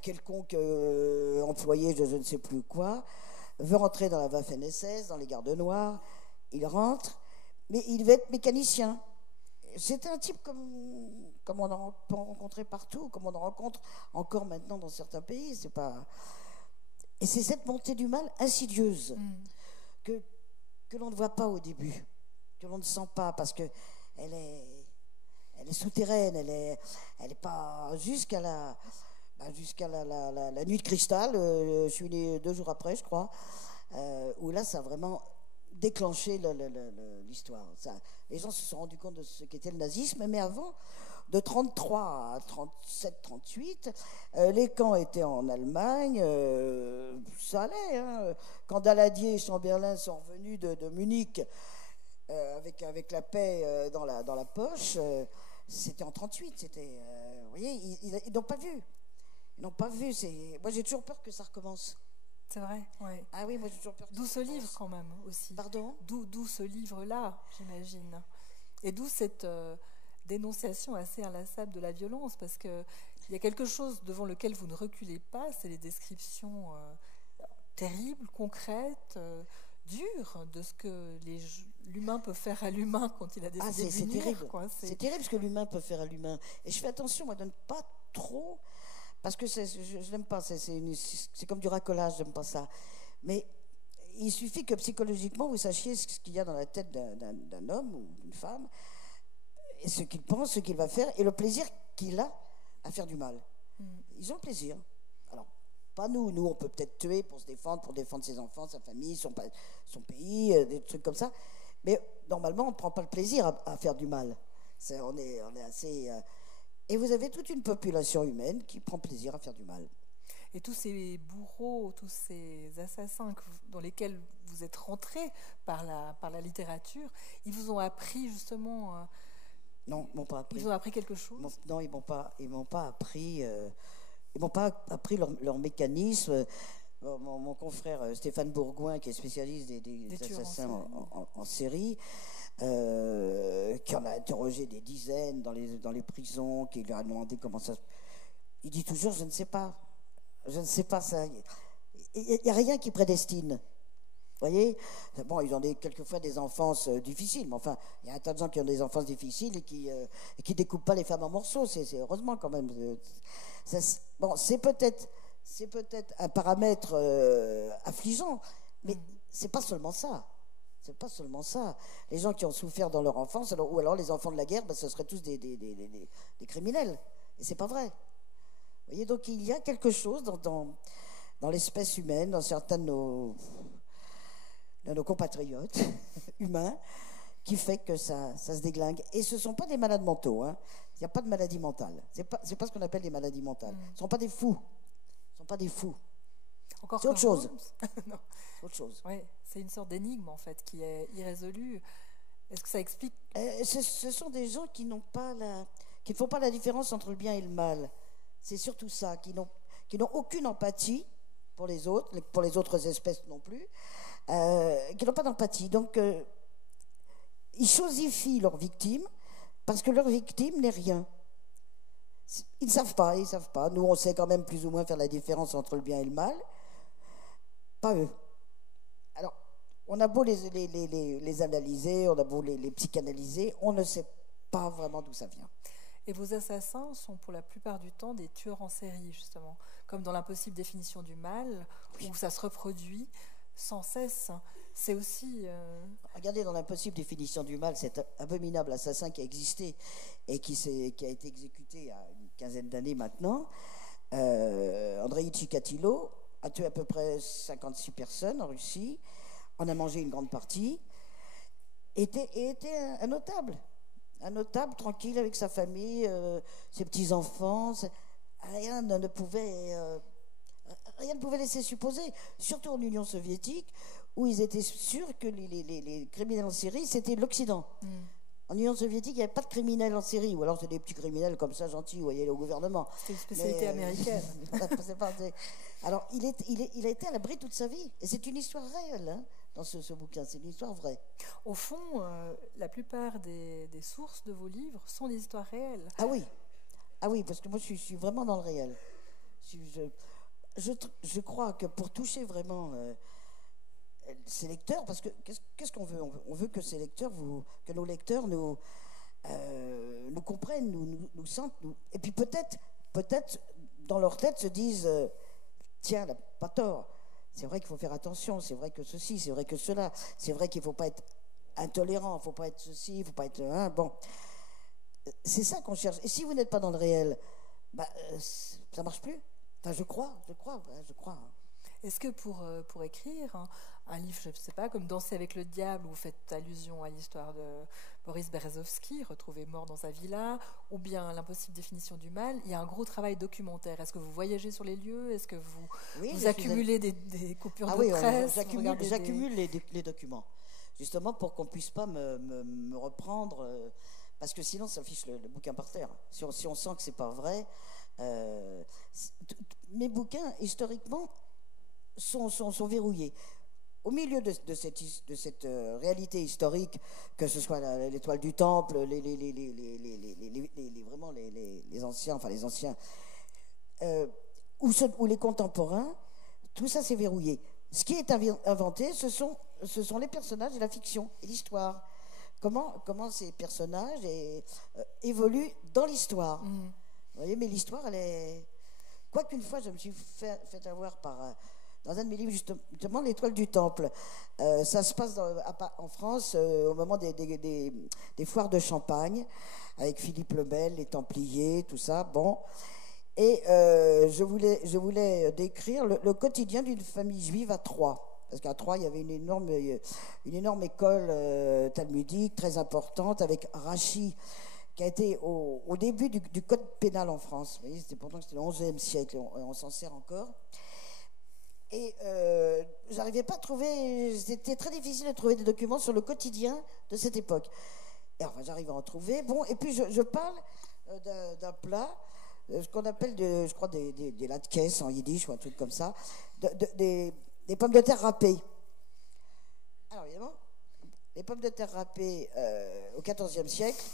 quelconque employé de je ne sais plus quoi, veut rentrer dans la Waffen-SS, dans les gardes noirs. Il rentre, mais il veut être mécanicien. C'est un type comme on en peut en rencontrer partout, comme on en rencontre encore maintenant dans certains pays. Et c'est cette montée du mal insidieuse que l'on ne voit pas au début, que l'on ne sent pas, parce que elle est souterraine, elle est pas jusqu'à la nuit de cristal. Je suis né 2 jours après, je crois, où là ça a vraiment déclenché l'histoire. Les gens se sont rendus compte de ce qu'était le nazisme, mais avant, de 33 à 37, 38, les camps étaient en Allemagne, ça allait. Hein. Quand Daladier et Chamberlain sont revenus de Munich avec la paix dans la poche, c'était en 38. Vous voyez, ils n'ont pas vu. Ils n'ont pas vu. Moi, j'ai toujours peur que ça recommence. C'est vrai, oui. Ah oui, moi j'ai toujours peur. D'où ce livre quand même aussi. Pardon ? D'où ce livre-là, j'imagine. Et d'où cette dénonciation assez inlassable de la violence, parce qu'il y a quelque chose devant lequel vous ne reculez pas, c'est les descriptions terribles, concrètes, dures de ce que l'humain peut faire à l'humain quand il a décidé de l'unir. Terrible. C'est terrible ce que l'humain peut faire à l'humain. Et je fais attention, moi, de ne pas trop... Parce que je n'aime pas, c'est comme du racolage, j'aime pas ça. Mais il suffit que psychologiquement vous sachiez ce qu'il y a dans la tête d'un homme ou d'une femme, et ce qu'il pense, ce qu'il va faire, et le plaisir qu'il a à faire du mal. Ils ont le plaisir. Alors, pas nous. Nous, on peut peut-être tuer pour défendre ses enfants, sa famille, son pays, des trucs comme ça. Mais normalement, on ne prend pas le plaisir à faire du mal. On est assez... Et vous avez toute une population humaine qui prend plaisir à faire du mal. Et tous ces bourreaux, tous ces assassins dans lesquels vous êtes rentrés par la littérature, ils vous ont appris justement... Non, ils m'ont pas appris. Ils ont appris quelque chose? Non, ils m'ont pas appris. Ils m'ont pas appris leur mécanisme. Mon confrère Stéphane Bourgoin, qui est spécialiste des assassins en série, qui en a interrogé des dizaines dans les prisons, qui lui a demandé comment ça. Il dit toujours, je ne sais pas ça. Il n'y a rien qui prédestine. Vous voyez, bon, ils ont quelquefois des enfances difficiles, mais enfin, il y a un tas de gens qui ont des enfances difficiles et qui découpent pas les femmes en morceaux. C'est heureusement quand même. Bon, c'est peut-être un paramètre affligeant, mais c'est pas seulement ça. C'est pas seulement ça. Les gens qui ont souffert dans leur enfance, ou alors les enfants de la guerre, ce seraient tous des criminels. Et c'est pas vrai. Vous voyez, donc il y a quelque chose dans l'espèce humaine, dans certains de nos compatriotes humains, qui fait que ça se déglingue. Et ce ne sont pas des malades mentaux. Hein. Il n'y a pas de maladie mentale. C'est pas ce qu'on appelle des maladies mentales. Ce ne sont pas des fous. Encore c'est autre chose. Non. C'est autre chose. Oui, c'est une sorte d'énigme, en fait, qui est irrésolue. Est-ce que ça explique... Ce sont des gens qui ne font pas la différence entre le bien et le mal. C'est surtout ça, qui n'ont aucune empathie pour les autres espèces non plus, qui n'ont pas d'empathie. Donc, ils chosifient leur victime parce que leur victime n'est rien. Ils ne savent pas. Nous, on sait quand même plus ou moins faire la différence entre le bien et le mal. Pas eux. Alors, on a beau les analyser, on a beau les psychanalyser, on ne sait pas vraiment d'où ça vient. Et vos assassins sont pour la plupart du temps des tueurs en série, justement, comme dans l'impossible définition du mal, où ça se reproduit sans cesse. C'est aussi... Regardez, dans l'impossible définition du mal, cet abominable assassin qui a existé et qui a été exécuté il y a une quinzaine d'années maintenant, Andrei Chikatilo, a tué à peu près 56 personnes en Russie, en a mangé une grande partie, était un notable. Un notable tranquille avec sa famille, ses petits-enfants. Rien ne pouvait laisser supposer, surtout en Union soviétique, où ils étaient sûrs que les criminels en série, c'était l'Occident. En Union soviétique, il n'y avait pas de criminels en série, ou alors c'était des petits criminels comme ça, gentils, vous voyez, au gouvernement. C'était une spécialité américaine. Alors, il a été à l'abri toute sa vie. Et c'est une histoire réelle, hein, dans ce bouquin, c'est une histoire vraie. Au fond, la plupart des sources de vos livres sont des histoires réelles. Ah oui, parce que moi, je suis vraiment dans le réel. Je crois que pour toucher vraiment ces lecteurs, parce que qu'est-ce qu'on veut ? On veut que que nos lecteurs nous comprennent, nous sentent, et puis peut-être dans leur tête se disent tiens, elle n'a pas tort. C'est vrai qu'il faut faire attention, c'est vrai que ceci, c'est vrai que cela, c'est vrai qu'il ne faut pas être intolérant, il ne faut pas être ceci, il ne faut pas être... bon, c'est ça qu'on cherche. Et si vous n'êtes pas dans le réel, ça ne marche plus. Enfin, je crois. Est-ce que pour écrire un livre, je ne sais pas, comme Danser avec le diable, où vous faites allusion à l'histoire de Boris Berezovsky, retrouvé mort dans sa villa, ou bien l'impossible définition du mal, il y a un gros travail documentaire. Est-ce que vous voyagez sur les lieux ? Est-ce que vous accumulez des coupures de presse ? J'accumule les documents, justement pour qu'on ne puisse pas me reprendre, parce que sinon ça fiche le bouquin par terre. Si on sent que ce n'est pas vrai... mes bouquins, historiquement, sont verrouillés. Au milieu de cette réalité historique, que ce soit l'étoile du Temple, vraiment les anciens, ou les contemporains, tout ça c'est verrouillé. Ce qui est inventé, ce sont les personnages et la fiction et l'histoire. Comment ces personnages évoluent dans l'histoire. Vous voyez, mais l'histoire, elle est... Quoiqu'une fois, je me suis fait avoir dans un de mes livres, justement, l'Étoile du Temple. Ça se passe en France au moment des foires de Champagne, avec Philippe le Bel, les Templiers, tout ça. Bon. Et je voulais décrire le quotidien d'une famille juive à Troyes. Parce qu'à Troyes, il y avait une énorme école talmudique très importante, avec Rachi qui a été au début du code pénal en France. Vous voyez, pourtant c'était le XIe siècle, on s'en sert encore. Et j'arrivais pas à trouver, c'était très difficile de trouver des documents sur le quotidien de cette époque. Et enfin, j'arrive à en trouver. Bon, et puis je parle d'un plat, ce qu'on appelle, je crois, des latkes en yiddish ou un truc comme ça, des pommes de terre râpées. Alors évidemment, les pommes de terre râpées au XIVe siècle,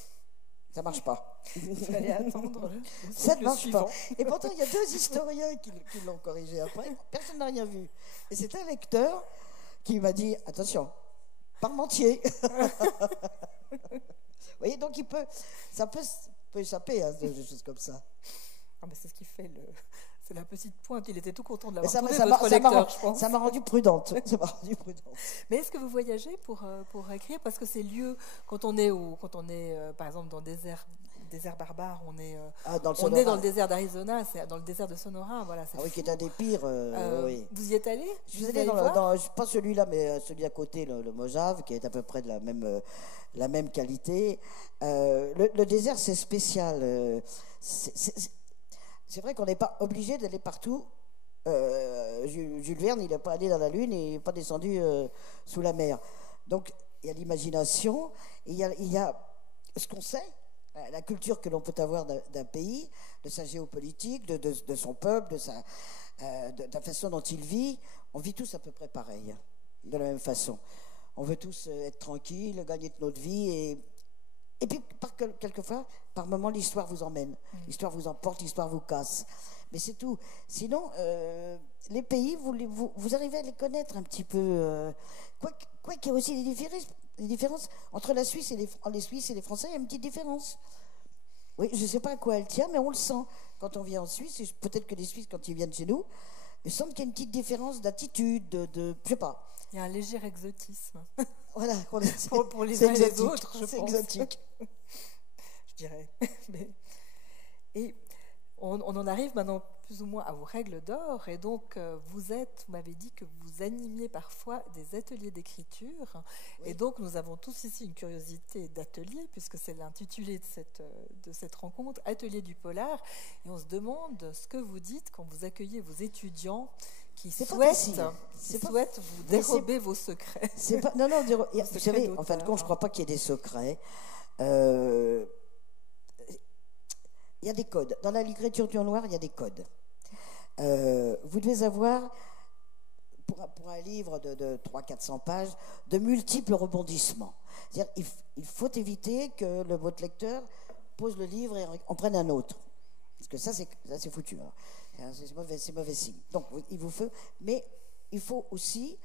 ça marche pas. Il fallait attendre. Ça ne marche pas. Et pourtant, il y a 2 historiens qui l'ont corrigé après. Personne n'a rien vu. Et c'est un lecteur qui m'a dit attention, parmentier. Vous voyez, donc ça peut échapper à des choses comme ça. Ah, mais c'est ce qui fait c'est la petite pointe. Il était tout content de Mais l'avoir trouvé, votre lecteur, je pense. Ça m'a rendu prudente. Mais est-ce que vous voyagez pour écrire? Parce que ces lieux, quand on est par exemple dans le désert barbare, on est dans le désert d'Arizona, c'est dans le désert de Sonora, voilà. Oui, qui est un des pires. Oui. Vous y êtes allé? Je suis allé pas celui-là, mais celui à côté, le Mojave, qui est à peu près de la même qualité. Le désert, c'est spécial. C'est vrai qu'on n'est pas obligé d'aller partout. Jules Verne, il n'est pas allé dans la Lune et il n'est pas descendu sous la mer. Donc, il y a l'imagination, il y a ce qu'on sait, la culture que l'on peut avoir d'un pays, de sa géopolitique, de son peuple, de la façon dont il vit. On vit tous à peu près pareil, de la même façon. On veut tous être tranquilles, gagner de notre vie et puis, quelquefois, par moments, l'histoire vous emmène. L'histoire vous emporte, l'histoire vous casse. Mais c'est tout. Sinon, les pays, vous arrivez à les connaître un petit peu. Quoi qu'il y ait aussi des différences entre la Suisse et les Suisses et les Français, il y a une petite différence. Oui, je ne sais pas à quoi elle tient, mais on le sent. Quand on vient en Suisse, et peut-être que les Suisses, quand ils viennent chez nous, il semble qu'il y a une petite différence d'attitude, je sais pas. Il y a un léger exotisme. Voilà, pour les uns et les autres, je pense. C'est exotique. Je dirais. Et on en arrive maintenant plus ou moins à vos règles d'or. Et donc, vous m'avez dit que vous animiez parfois des ateliers d'écriture. Oui. Et donc, nous avons tous ici une curiosité d'atelier, puisque c'est l'intitulé de cette rencontre, Atelier du polar. Et on se demande ce que vous dites quand vous accueillez vos étudiants qui souhaitent vous dérober vos secrets. Non, vous savez, en fin de compte, je ne crois pas qu'il y ait des secrets. Il y a des codes. Dans la littérature du noir, il y a des codes. Vous devez avoir, pour un livre de 300-400 pages, de multiples rebondissements. C'est-à-dire, il faut éviter que votre lecteur pose le livre et en prenne un autre. Parce que ça, c'est foutu. Hein. C'est mauvais signe. Donc, mais il faut aussi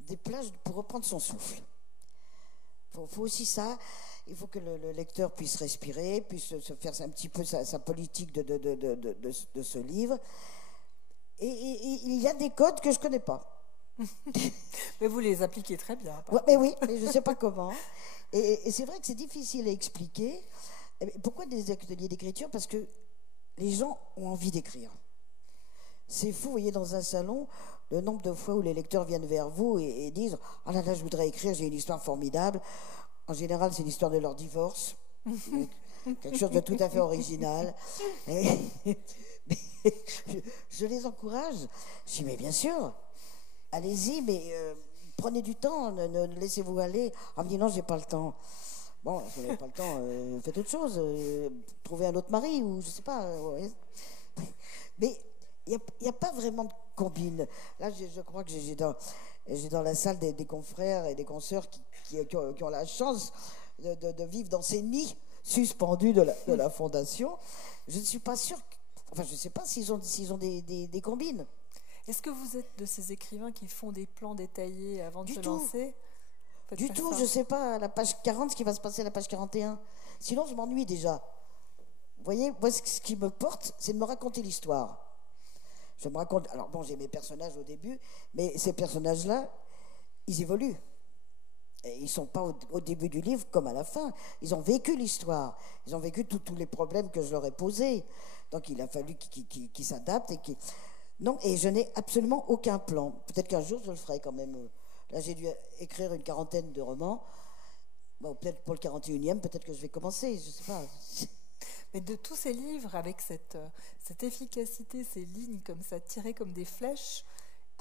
des plages pour reprendre son souffle. Il faut aussi ça. Il faut que le lecteur puisse respirer, puisse se faire un petit peu sa politique de ce livre. Et il y a des codes que je ne connais pas. Mais vous les appliquez très bien. Mais oui, mais je ne sais pas comment. Et c'est vrai que c'est difficile à expliquer. Pourquoi des ateliers d'écriture? Parce que les gens ont envie d'écrire. C'est fou, vous voyez, dans un salon, le nombre de fois où les lecteurs viennent vers vous et disent « Ah là là, je voudrais écrire, j'ai une histoire formidable ». En général, c'est l'histoire de leur divorce. Quelque chose de tout à fait original. Je les encourage. Je dis, mais bien sûr, allez-y, mais prenez du temps, ne laissez-vous aller. On me dit, non, j'ai pas le temps. Bon, si vous n'avez pas le temps, faites autre chose. Trouvez un autre mari, ou je sais pas. Ouais. Mais il n'y a pas vraiment de combine. Là, je crois que j'ai dans la salle des confrères et des consoeurs qui ont la chance de vivre dans ces nids suspendus de la fondation. Je ne suis pas sûre, je ne sais pas s'ils ont des combines. Est-ce que vous êtes de ces écrivains qui font des plans détaillés avant de se lancer? Du tout, je ne sais pas à la page 40 ce qui va se passer à la page 41. Sinon, je m'ennuie déjà. Vous voyez, moi, ce qui me porte, c'est de me raconter l'histoire. Je me raconte. Alors bon, j'ai mes personnages au début, mais ces personnages-là, ils évoluent. Et ils ne sont pas au début du livre comme à la fin. Ils ont vécu l'histoire. Ils ont vécu tous les problèmes que je leur ai posés. Donc il a fallu qu'ils s'adaptent. Non, et je n'ai absolument aucun plan. Peut-être qu'un jour, je le ferai quand même. Là, j'ai dû écrire une 40aine de romans. Bon, peut-être pour le 41e, peut-être que je vais commencer, je ne sais pas. Mais de tous ces livres, avec cette efficacité, ces lignes comme ça, tirées comme des flèches,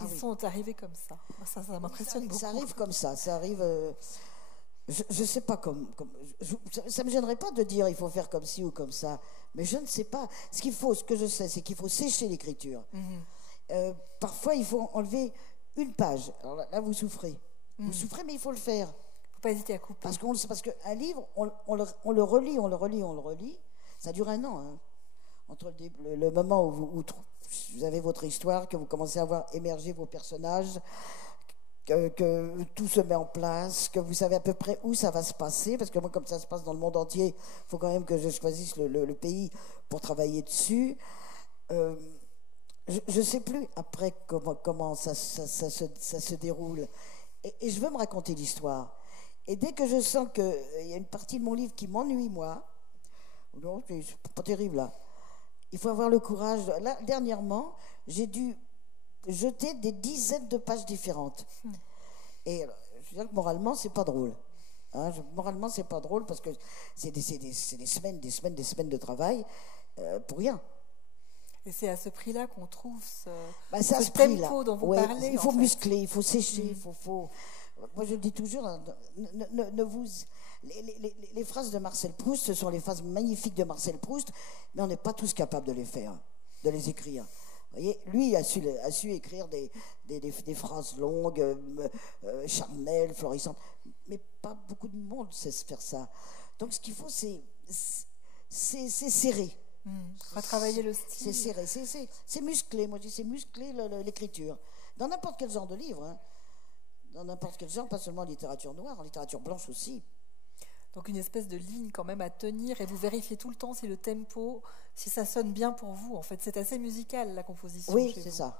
ils sont arrivés comme ça. Ça m'impressionne beaucoup. Ça arrive comme ça arrive... je ne sais pas ça ne me gênerait pas de dire il faut faire comme ci ou comme ça, mais je ne sais pas. Ce que je sais, c'est qu'il faut sécher l'écriture. Parfois, il faut enlever une page. Alors là vous souffrez. Vous souffrez, mais il faut le faire. Il ne faut pas hésiter à couper. Parce qu'un livre, on le relit. Ça dure un an. Hein. Entre le moment où vous avez votre histoire, que vous commencez à voir émerger vos personnages, que tout se met en place, que vous savez à peu près où ça va se passer, parce que moi, comme ça se passe dans le monde entier, il faut quand même que je choisisse le pays pour travailler dessus. Je ne sais plus après comment ça se déroule. Et je veux me raconter l'histoire. Et dès que je sens qu'il y a une partie de mon livre qui m'ennuie, moi, non, c'est pas terrible là, il faut avoir le courage. Là, dernièrement, j'ai dû jeter des dizaines de pages différentes. Et je veux dire que moralement, c'est pas drôle. Hein, moralement, c'est pas drôle parce que c'est des semaines de travail pour rien. Et c'est à ce prix-là qu'on trouve ce tempo dont vous parlez. Il faut muscler, il faut sécher, Moi, je le dis toujours, les phrases de Marcel Proust, ce sont les phrases magnifiques de Marcel Proust, mais on n'est pas tous capables de les faire, de les écrire. Vous voyez, lui a su écrire des phrases longues, charnelles, florissantes, mais pas beaucoup de monde sait faire ça. Donc, ce qu'il faut, c'est serrer. Retravailler le style. C'est serré, c'est musclé. Moi, je dis c'est musclé l'écriture. Dans n'importe quel genre de livre, hein. Dans n'importe quel genre, pas seulement en littérature noire, en littérature blanche aussi. Donc une espèce de ligne quand même à tenir, et vous vérifiez tout le temps si le tempo, si ça sonne bien pour vous. En fait, c'est assez musical la composition. Oui, c'est ça.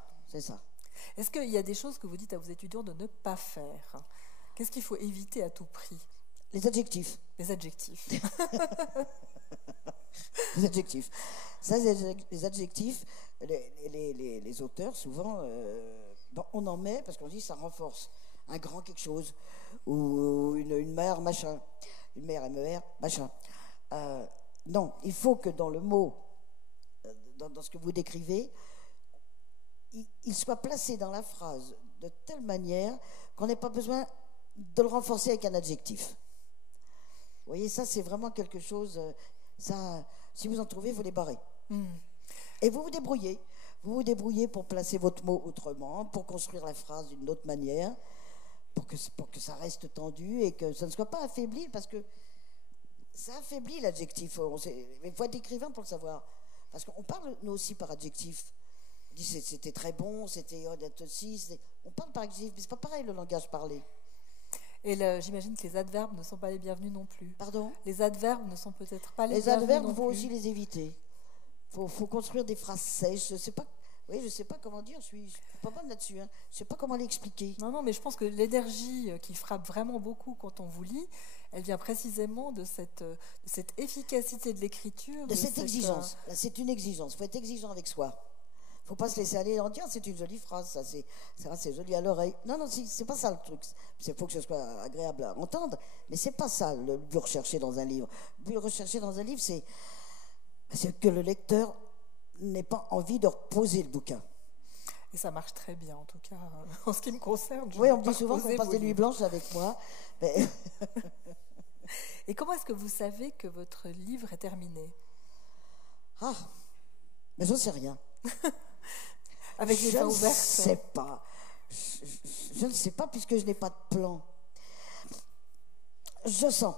Est-ce qu'il y a des choses que vous dites à vos étudiants de ne pas faire? Qu'est-ce qu'il faut éviter à tout prix? Les adjectifs. Les adjectifs. Les adjectifs. Ça, les adjectifs, les auteurs, souvent, on en met parce qu'on dit ça renforce un grand quelque chose, ou une mère, machin. Une mère, MER, machin. Non, il faut que dans le mot, dans ce que vous décrivez, il soit placé dans la phrase de telle manière qu'on n'ait pas besoin de le renforcer avec un adjectif. Vous voyez, ça, c'est vraiment quelque chose... Ça, si vous en trouvez, vous les barrez. Et vous vous débrouillez. Vous vous débrouillez pour placer votre mot autrement, pour construire la phrase d'une autre manière, pour que ça reste tendu et que ça ne soit pas affaibli, parce que ça affaiblit l'adjectif. Il faut être écrivain pour le savoir. Parce qu'on parle, nous aussi, par adjectif. On dit c'était très bon, c'était honnête aussi. On parle par adjectif, mais c'est pas pareil le langage parlé. Et j'imagine que les adverbes ne sont pas les bienvenus non plus. Pardon ? Les adverbes ne sont peut-être pas les bienvenus non plus. Les adverbes, il faut aussi les éviter. Il faut construire des phrases sèches. Je ne sais pas comment dire, je suis pas bonne là-dessus. Hein. Je ne sais pas comment l'expliquer. Non, mais je pense que l'énergie qui frappe vraiment beaucoup quand on vous lit, elle vient précisément de cette efficacité de l'écriture. De cette exigence. Là, c'est une exigence. Il faut être exigeant avec soi. Il ne faut pas se laisser aller en dire c'est une jolie phrase, c'est joli à l'oreille. Non, c'est pas ça le truc. Il faut que ce soit agréable à entendre, mais c'est pas ça le but recherché dans un livre. Le but recherché dans un livre, c'est que le lecteur n'ait pas envie de reposer le bouquin. Et ça marche très bien, en tout cas, en ce qui me concerne. Oui, on me dit souvent qu'on passe des nuits blanches avec moi. Mais... Et comment est-ce que vous savez que votre livre est terminé? Ah, mais j'en sais rien. Avec les fins ouvertes. Je ne sais pas puisque je n'ai pas de plan. Je sens.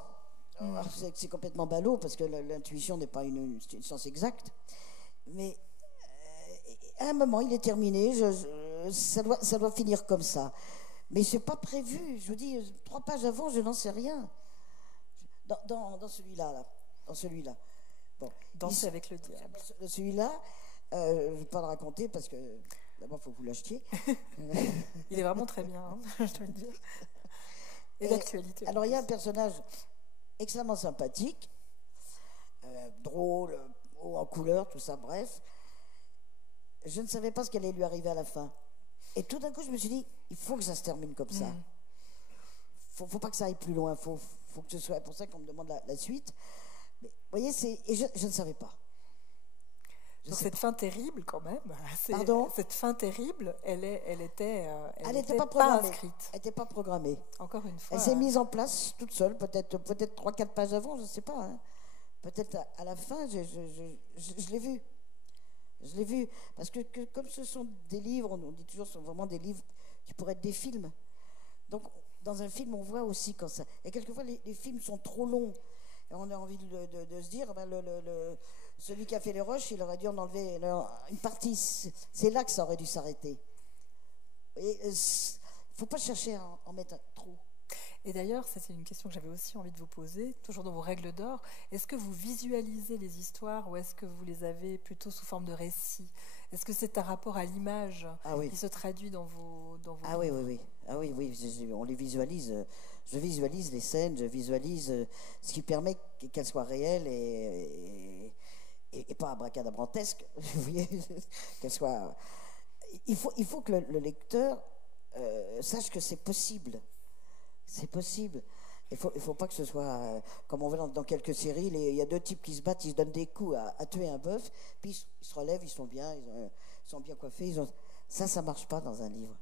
C'est complètement ballot parce que l'intuition n'est pas une science exacte. Mais à un moment, il est terminé. Ça doit finir comme ça. Mais c'est pas prévu. Je vous dis, 3 pages avant, je n'en sais rien. Dans celui-là, là. Dans celui-là. Bon. Danser avec le diable. Celui-là, je ne vais pas le raconter parce que d'abord, il faut que vous l'achetiez. Il est vraiment très bien, hein, je dois le dire. Et d'actualité. Alors, il y a un personnage extrêmement sympathique, drôle, haut en couleur, tout ça, bref. Je ne savais pas ce qui allait lui arriver à la fin. Et tout d'un coup, je me suis dit, il faut que ça se termine comme ça. Faut pas que ça aille plus loin. Faut faut que ce soit pour ça qu'on me demande la suite. Mais, vous voyez, et je ne savais pas. Donc cette fin terrible, quand même, cette fin terrible, elle était pas inscrite. Elle n'était pas programmée. Encore une fois. Elle s'est mise en place toute seule, peut-être 3-4 pages avant, je ne sais pas. Hein. Peut-être à la fin, je l'ai vue. Je l'ai vue. Parce que comme ce sont des livres, on dit toujours, ce sont vraiment des livres qui pourraient être des films. Donc, dans un film, on voit aussi quand ça. Et quelquefois, les films sont trop longs. Et on a envie de se dire, ben, celui qui a fait les rushs, il aurait dû en enlever une partie. C'est là que ça aurait dû s'arrêter. Il ne faut pas chercher à en mettre trop. Et d'ailleurs, ça c'est une question que j'avais aussi envie de vous poser, toujours dans vos règles d'or. Est-ce que vous visualisez les histoires ou est-ce que vous les avez plutôt sous forme de récits? Est-ce que c'est un rapport à l'image qui se traduit dans vos livres? Oui, on les visualise. Je visualise les scènes, je visualise ce qui permet qu'elles soient réelles et pas abracadabrantesques. Vous voyez, qu'elles soient. Il faut que le lecteur sache que c'est possible. C'est possible. Il faut pas que ce soit comme on voit dans quelques séries. Il y a 2 types qui se battent, ils se donnent des coups à tuer un bœuf, puis ils se relèvent, ils sont bien coiffés. Ça marche pas dans un livre.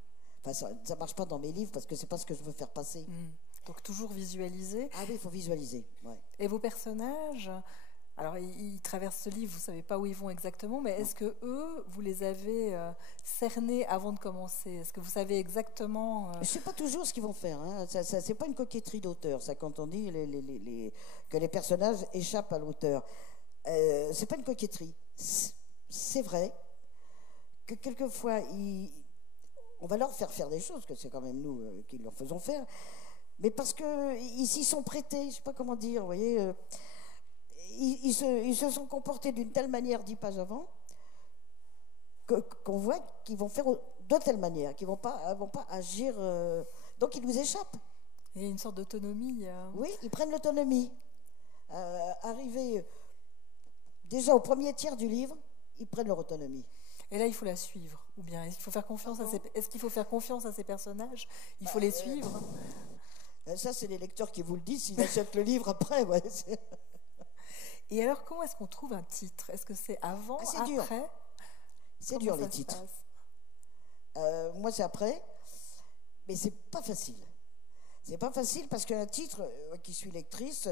Enfin, ça marche pas dans mes livres parce que c'est pas ce que je veux faire passer. Donc toujours visualiser. Ah oui, il faut visualiser. Ouais. Et vos personnages, alors ils traversent ce livre, vous savez pas où ils vont exactement, mais est-ce que eux, vous les avez cernés avant de commencer? Est-ce que vous savez exactement Je sais pas toujours ce qu'ils vont faire. Hein. Ça c'est pas une coquetterie d'auteur. Ça, quand on dit que les personnages échappent à l'auteur, c'est pas une coquetterie. C'est vrai que quelquefois on va leur faire des choses, que c'est quand même nous qui leur faisons faire, mais parce qu'ils s'y sont prêtés, je ne sais pas comment dire, vous voyez, ils se sont comportés d'une telle manière 10 pages avant, qu'on voit qu'ils vont faire de telle manière, qu'ils ne vont pas agir, donc ils nous échappent. Il y a une sorte d'autonomie. Oui, ils prennent l'autonomie. Arrivés déjà au premier tiers du livre, ils prennent leur autonomie. Et là, il faut la suivre. Ou bien, est-ce qu'il faut faire confiance est-ce qu'il faut faire confiance à ces personnages? Il faut les suivre. Ça, c'est les lecteurs qui vous le disent s'ils achètent le livre après. Ouais. Et alors, comment est-ce qu'on trouve un titre? Est-ce que c'est avant, c'est après dur. C'est dur, les titres. Moi, c'est après. Mais c'est pas facile. C'est pas facile parce qu'un titre, qui suis lectrice,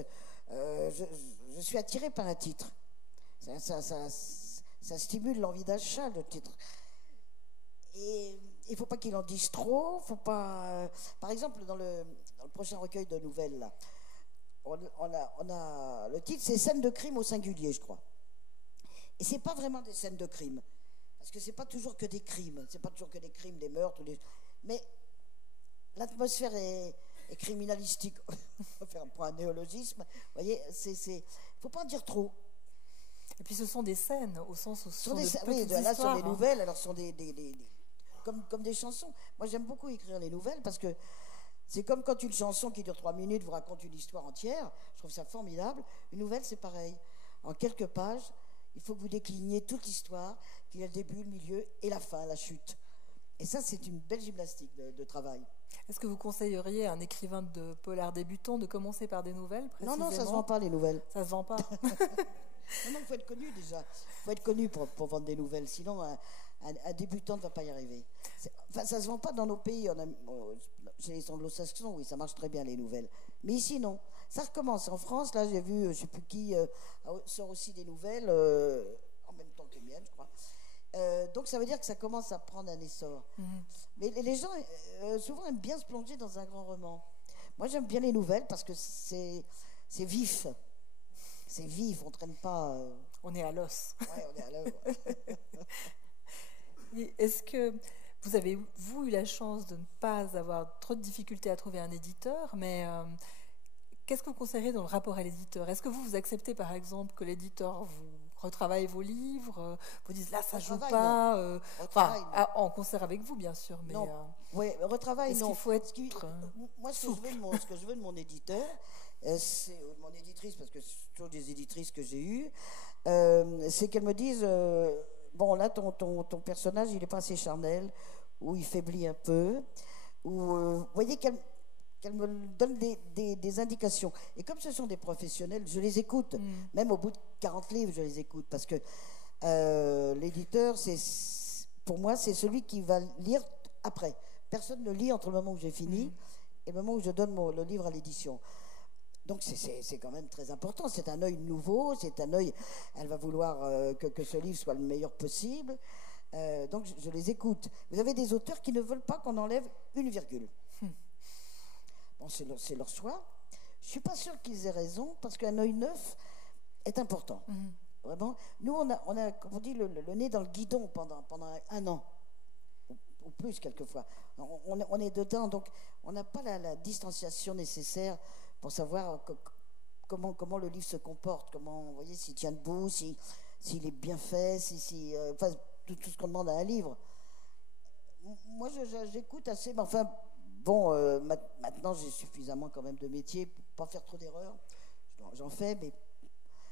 je suis attirée par un titre. Ça stimule l'envie d'achat, le titre. Et il ne faut pas qu'il en dise trop. Faut pas. Par exemple, dans le prochain recueil de nouvelles, là, on a le titre, c'est Scènes de crime au singulier, je crois. Et c'est pas vraiment des scènes de crime, parce que c'est pas toujours que des crimes. C'est pas toujours que des crimes, des meurtres, mais l'atmosphère est criminalistique. On va faire un néologisme. Vous voyez, faut pas en dire trop. Et puis ce sont des scènes, au sens où ce sont des petites là, histoires. sont des nouvelles, alors ce sont comme des chansons. Moi, j'aime beaucoup écrire les nouvelles parce que c'est comme quand une chanson qui dure 3 minutes vous raconte une histoire entière. Je trouve ça formidable. Une nouvelle, c'est pareil. En quelques pages, il faut que vous décliniez toute l'histoire, qu'il y ait le début, le milieu et la fin, la chute. Et ça, c'est une belle gymnastique de travail. Est-ce que vous conseilleriez à un écrivain de polar débutant de commencer par des nouvelles, précisément? Non, ça se vend pas, les nouvelles. Ça se vend pas. Non, il faut être connu déjà. Il faut être connu pour vendre des nouvelles. Sinon, un débutant ne va pas y arriver. Ça ne se vend pas dans nos pays. Chez les anglo-saxons, oui, ça marche très bien, les nouvelles. Mais ici, non. Ça recommence. En France, là, j'ai vu, je ne sais plus qui, sort aussi des nouvelles, en même temps que les miennes, je crois. Donc, ça veut dire que ça commence à prendre un essor. Mm-hmm. Mais les gens, souvent, aiment bien se plonger dans un grand roman. Moi, j'aime bien les nouvelles parce que c'est vif. C'est vif, on ne traîne pas. On est à l'os. Oui, on est à l'œuvre. Est-ce que vous avez, eu la chance de ne pas avoir trop de difficultés à trouver un éditeur, mais qu'est-ce que vous conseilleriez dans le rapport à l'éditeur? Est-ce que vous acceptez, par exemple, que l'éditeur vous retravaille vos livres, vous dise là, ça ne joue pas, en concert avec vous, bien sûr. Mais, non, oui, retravail, non. Qu'il faut être moi, ce que je veux de mon éditeur, c'est mon éditrice, parce que c'est toujours des éditrices que j'ai eues, c'est qu'elles me disent bon, là, ton personnage, il n'est pas assez charnel, ou il faiblit un peu, ou vous voyez qu'elles me donnent des indications. Et comme ce sont des professionnels, je les écoute. Même au bout de 40 livres, je les écoute. Parce que l'éditeur, pour moi, c'est celui qui va lire après. Personne ne lit entre le moment où j'ai fini et le moment où je donne le livre à l'édition. Donc c'est quand même très important. C'est un œil nouveau, c'est un œil. Elle va vouloir que ce livre soit le meilleur possible. Donc je les écoute. Vous avez des auteurs qui ne veulent pas qu'on enlève une virgule. Bon, c'est leur choix. Je suis pas sûre qu'ils aient raison parce qu'un œil neuf est important. Vraiment. Nous on a comme on dit le nez dans le guidon pendant un an ou plus quelquefois. On est dedans, donc on n'a pas la distanciation nécessaire pour savoir comment le livre se comporte, comment, vous voyez, s'il tient debout, s'il est bien fait, enfin, tout ce qu'on demande à un livre. Moi, j'écoute assez, mais enfin, bon, maintenant, j'ai suffisamment quand même de métier pour ne pas faire trop d'erreurs. J'en fais, mais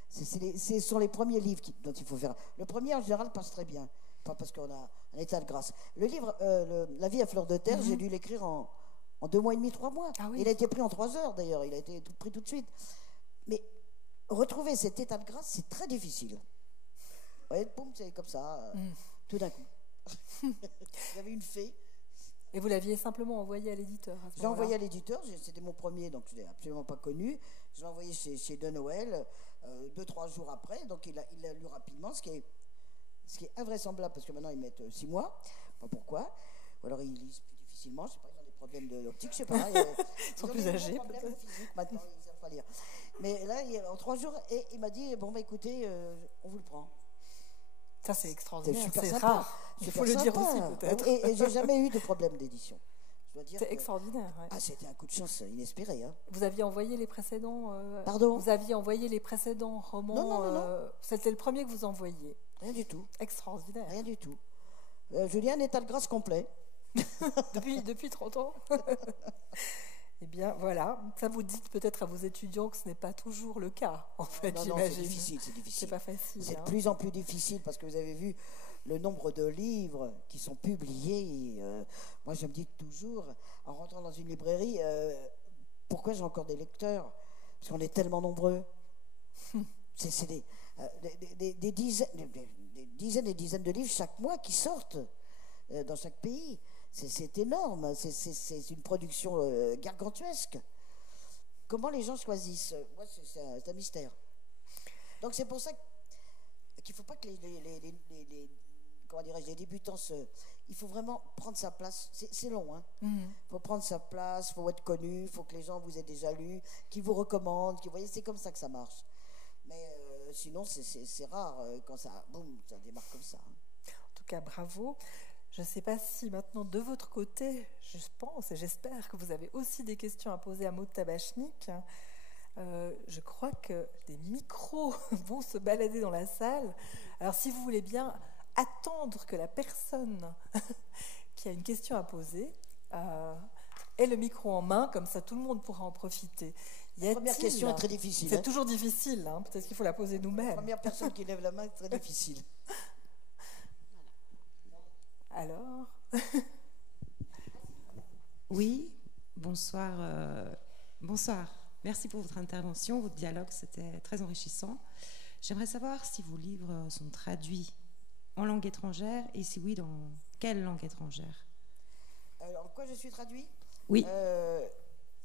ce sont les premiers livres dont il faut faire. Le premier, en général, passe très bien, pas parce qu'on a un état de grâce. Le livre, La vie à fleur de terre, j'ai dû l'écrire en 2 mois et demi, 3 mois. Ah oui. Il a été pris en 3 heures, d'ailleurs. Il a été pris tout de suite. Mais retrouver cet état de grâce, c'est très difficile. Vous voyez, boum, c'est comme ça, tout d'un coup. Il y avait une fée. Et vous l'aviez simplement envoyé à l'éditeur à ce J'ai envoyé à l'éditeur, c'était mon premier, donc je ne l'ai absolument pas connu. Je l'ai envoyé chez De Noël 2-3 jours après, donc il l'a lu rapidement, ce qui est invraisemblable, parce que maintenant ils mettent 6 mois, pas pourquoi. Ou alors ils lisent plus difficilement, je sais pas, ils ont des problèmes d'optique, je sais pas. Ils sont plus âgés, peut-être. Physique, maintenant, ils ne savent pas lire. Mais là, en 3 jours, et il m'a dit, bon, bah écoutez, on vous le prend. Ça, c'est extraordinaire, c'est sympa. Rare. Il faut le dire aussi, peut-être. Et j'ai jamais eu de problème d'édition. C'est extraordinaire. Ouais. Ah, c'était un coup de chance inespéré. Hein. Vous aviez envoyé les précédents... Pardon ? Vous aviez envoyé les précédents romans. Non. C'était le premier que vous envoyiez. Rien du tout. Extraordinaire. Rien du tout. Julien, un état de grâce complet. depuis 30 ans. Eh bien, voilà. Ça, vous dites peut-être à vos étudiants que ce n'est pas toujours le cas, en fait, j'imagine. C'est difficile. C'est pas facile. C'est de plus en plus difficile parce que vous avez vu le nombre de livres qui sont publiés. Moi, je me dis toujours, en rentrant dans une librairie, pourquoi j'ai encore des lecteurs ? Parce qu'on est tellement nombreux. C'est des dizaines et dizaines de livres chaque mois qui sortent dans chaque pays. C'est énorme, c'est une production gargantuesque. Comment les gens choisissent ? Moi, c'est un mystère. Donc c'est pour ça qu'il ne faut pas que les débutants il faut vraiment prendre sa place. C'est long, hein. Faut prendre sa place, faut être connu, faut que les gens vous aient déjà lu, qu'ils vous recommandent, vous voyez, c'est comme ça que ça marche. Mais sinon, c'est rare quand ça démarre comme ça. En tout cas, bravo. Je ne sais pas si maintenant, de votre côté, je pense et j'espère que vous avez aussi des questions à poser à Maud Tabachnik. Je crois que des micros vont se balader dans la salle. Alors, si vous voulez bien attendre que la personne qui a une question à poser ait le micro en main, comme ça tout le monde pourra en profiter. La première question est très difficile. C'est toujours difficile, hein. Peut-être qu'il faut la poser nous-mêmes. La première personne qui lève la main est très difficile. Alors Oui, bonsoir. Bonsoir. Merci pour votre intervention, votre dialogue, c'était très enrichissant. J'aimerais savoir si vos livres sont traduits en langue étrangère et si oui, dans quelle langue étrangère ? Alors, quoi je suis traduit ? Oui.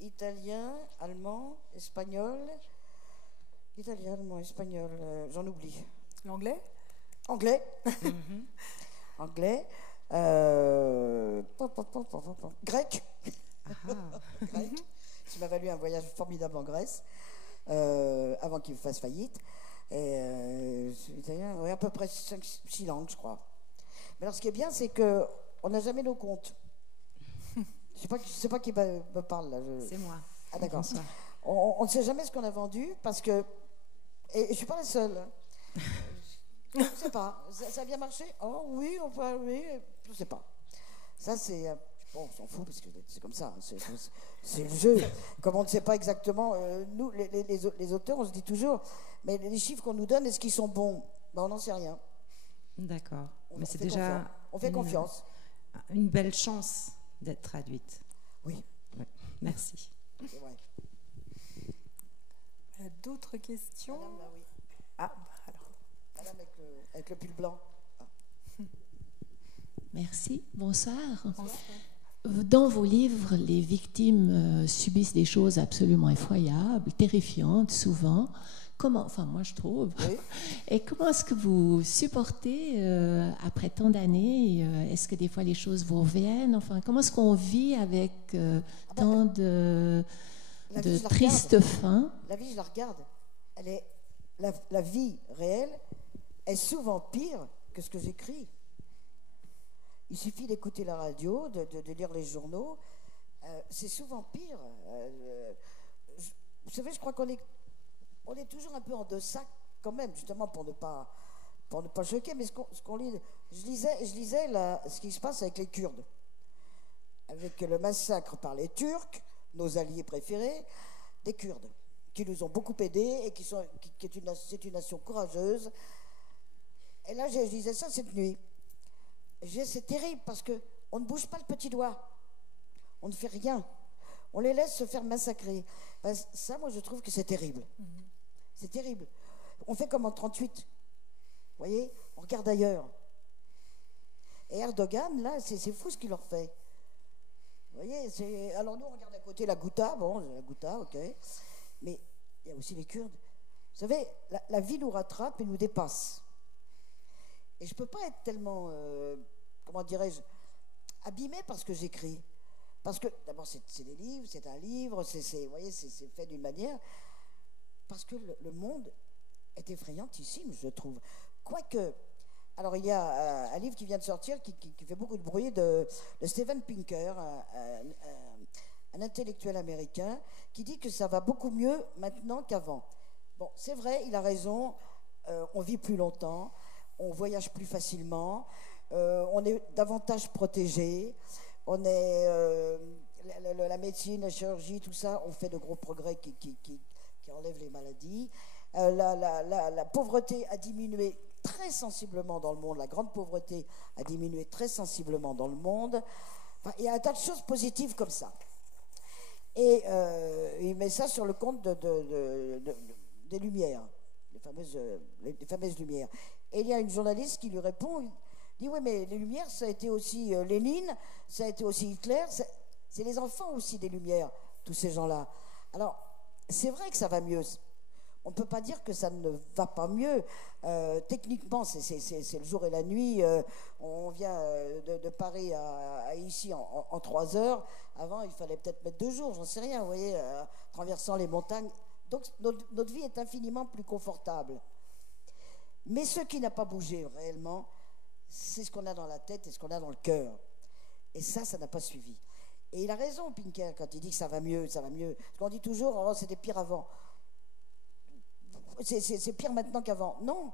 Italien, allemand, espagnol. Italien, allemand, espagnol, j'en oublie. L'anglais ? Anglais. Anglais. Grec. Grec. Ça m'a valu un voyage formidable en Grèce avant qu'il fasse faillite. Et italien, à peu près 6 langues, je crois. Mais alors, ce qui est bien, c'est qu'on n'a jamais nos comptes. Je sais pas qui me parle là. C'est moi. Ah d'accord. On ne sait jamais ce qu'on a vendu parce que et je suis pas la seule. Je ne sais pas. Ça a bien marché ? Oh oui, oui, je ne sais pas. Ça, c'est... Bon, on s'en fout parce que c'est comme ça. C'est le jeu. Comme on ne sait pas exactement... nous, les auteurs, on se dit toujours, mais les chiffres qu'on nous donne, est-ce qu'ils sont bons ? Ben, on n'en sait rien. D'accord. Mais c'est déjà... On fait confiance. Une belle chance d'être traduite. Oui. Merci. C'est vrai. D'autres questions? Madame, là, oui. Ah, alors. Madame avec le pull blanc. Merci, bonsoir. Bonsoir. Dans vos livres, les victimes subissent des choses absolument effroyables, terrifiantes souvent. Comment, enfin moi je trouve. Oui. Et comment est-ce que vous supportez après tant d'années? Est-ce que des fois les choses vous reviennent? Enfin, comment est-ce qu'on vit avec tant de tristes fins? La vie, je la regarde. La vie réelle est souvent pire que ce que j'écris. Il suffit d'écouter la radio, de lire les journaux. C'est souvent pire. Vous savez, je crois qu'on est toujours un peu en deçà quand même, justement pour ne pas choquer. Mais ce qu'on lit, je lisais là, ce qui se passe avec les Kurdes, avec le massacre par les Turcs, nos alliés préférés, des Kurdes, qui nous ont beaucoup aidés et c'est une nation courageuse. Et là, je lisais ça cette nuit. C'est terrible parce qu'on ne bouge pas le petit doigt. On ne fait rien. On les laisse se faire massacrer. Ben, ça, moi, je trouve que c'est terrible. C'est terrible. On fait comme en 1938. Vous voyez? On regarde ailleurs. Et Erdogan, là, c'est fou ce qu'il leur fait. Vous voyez? Alors nous, on regarde à côté la Ghouta. Bon, la Ghouta, ok. Mais il y a aussi les Kurdes. Vous savez, la vie nous rattrape et nous dépasse. Et je ne peux pas être tellement, comment dirais-je, abîmée par ce que j'écris. Parce que, d'abord, c'est des livres, c'est un livre, vous voyez, c'est fait d'une manière. Parce que le monde est effrayantissime, je trouve. Quoique, alors il y a un livre qui vient de sortir qui fait beaucoup de bruit de Steven Pinker, un intellectuel américain, qui dit que ça va beaucoup mieux maintenant qu'avant. Bon, c'est vrai, il a raison, on vit plus longtemps. On voyage plus facilement, on est davantage protégé, on est la médecine, la chirurgie, tout ça, on fait de gros progrès qui enlèvent les maladies. La pauvreté a diminué très sensiblement dans le monde, la grande pauvreté a diminué très sensiblement dans le monde. Enfin, il y a un tas de choses positives comme ça. Et il met ça sur le compte des Lumières, les fameuses Lumières. Et il y a une journaliste qui lui répond, il dit oui, mais les Lumières, ça a été aussi Lénine, ça a été aussi Hitler, c'est les enfants aussi des Lumières, tous ces gens-là. Alors, c'est vrai que ça va mieux. On ne peut pas dire que ça ne va pas mieux. Techniquement, c'est le jour et la nuit. On vient de Paris à ici en 3 heures. Avant, il fallait peut-être mettre 2 jours, j'en sais rien, vous voyez, traversant les montagnes. Donc, notre vie est infiniment plus confortable. Mais ce qui n'a pas bougé réellement, c'est ce qu'on a dans la tête et ce qu'on a dans le cœur. Et ça n'a pas suivi. Et il a raison, Pinker, quand il dit que ça va mieux, ça va mieux. Parce qu'on dit toujours, oh, c'était pire avant. C'est pire maintenant qu'avant. Non,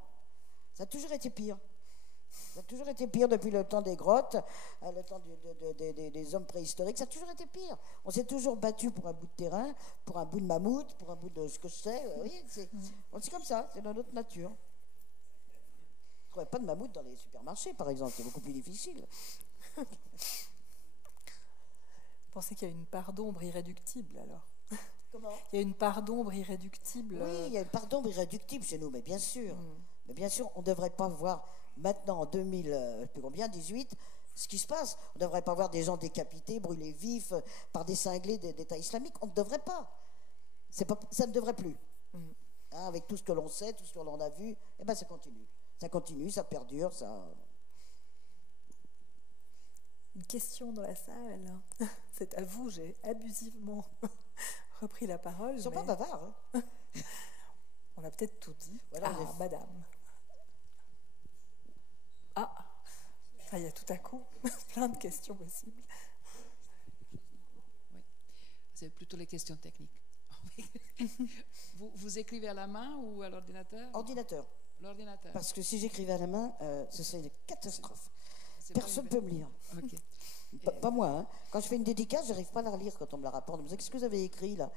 ça a toujours été pire. Ça a toujours été pire depuis le temps des grottes, le temps des hommes préhistoriques. Ça a toujours été pire. On s'est toujours battu pour un bout de terrain, pour un bout de mammouth, pour un bout de ce que je sais. Oui, c'est comme ça, c'est dans notre nature. On ne trouverait pas de mammouth dans les supermarchés, par exemple. C'est beaucoup plus difficile. Vous pensez qu'il y a une part d'ombre irréductible, alors? Comment? Il y a une part d'ombre irréductible. Oui, il y a une part d'ombre irréductible chez nous, mais bien sûr. Mais bien sûr, on ne devrait pas voir maintenant, en 2018, ce qui se passe. On ne devrait pas voir des gens décapités, brûlés vifs par des cinglés d'État islamique. On ne devrait pas. Ça ne devrait plus. Hein, avec tout ce que l'on sait, tout ce que l'on a vu, eh ben, ça continue. Ça continue, ça perdure, ça... Une question dans la salle. C'est à vous, j'ai abusivement repris la parole. Ils ne sont pas bavards. Hein. On a peut-être tout dit. Voilà, madame. Il y a tout à coup plein de questions possibles. Oui, c'est plutôt les questions techniques. vous écrivez à la main ou à l'ordinateur? Ordinateur. L'ordinateur. Parce que si j'écrivais à la main, ce serait une catastrophe. Personne ne peut me lire. Okay. Pas moi. Hein. Quand je fais une dédicace, je n'arrive pas à la relire quand on me la rapporte. On me dit, qu'est-ce que vous avez écrit là?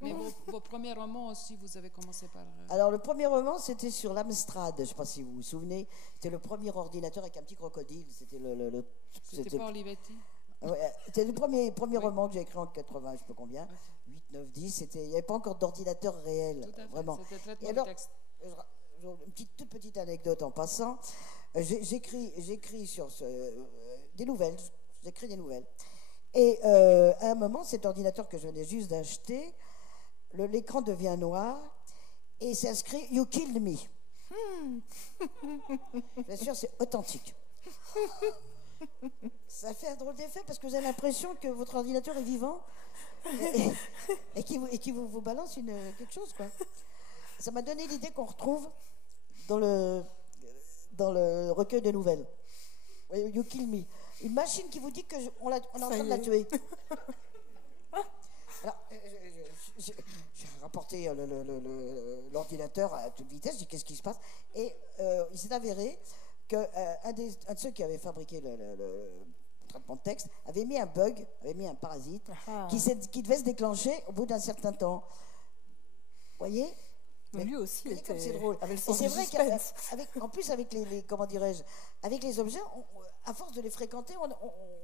Mais vos premiers romans aussi, vous avez commencé par... Alors, le premier roman, c'était sur l'Amstrad. Je ne sais pas si vous vous souvenez. C'était le premier ordinateur avec un petit crocodile. C'était C'était pas Olivetti? Ouais, c'était le premier roman que j'ai écrit en 80, je sais pas combien, 8, 9, 10. Il n'y avait pas encore d'ordinateur réel, Tout à fait. vraiment. C'était traitement Et alors, de texte. toute petite anecdote en passant. J'écris sur des nouvelles. J'écris des nouvelles. Et à un moment, cet ordinateur que je venais juste d'acheter, l'écran devient noir et c'est inscrit You killed me. Bien sûr, c'est authentique. Ça fait un drôle d'effet parce que vous avez l'impression que votre ordinateur est vivant et qu'il vous balance quelque chose, quoi. Ça m'a donné l'idée qu'on retrouve dans le recueil de nouvelles. You kill me. Une machine qui vous dit qu'on est en train de la tuer. Alors, j'ai rapporté l'ordinateur à toute vitesse, j'ai dit qu'est-ce qui se passe. Et il s'est avéré qu'un de ceux qui avait fabriqué le traitement de texte avait mis un bug, avait mis un parasite qui devait se déclencher au bout d'un certain temps. Vous voyez? Mais lui aussi était comme c'est drôle. avec le Et sens c'est du vrai suspense. qu'en plus avec les comment dirais-je, avec les objets, à force de les fréquenter,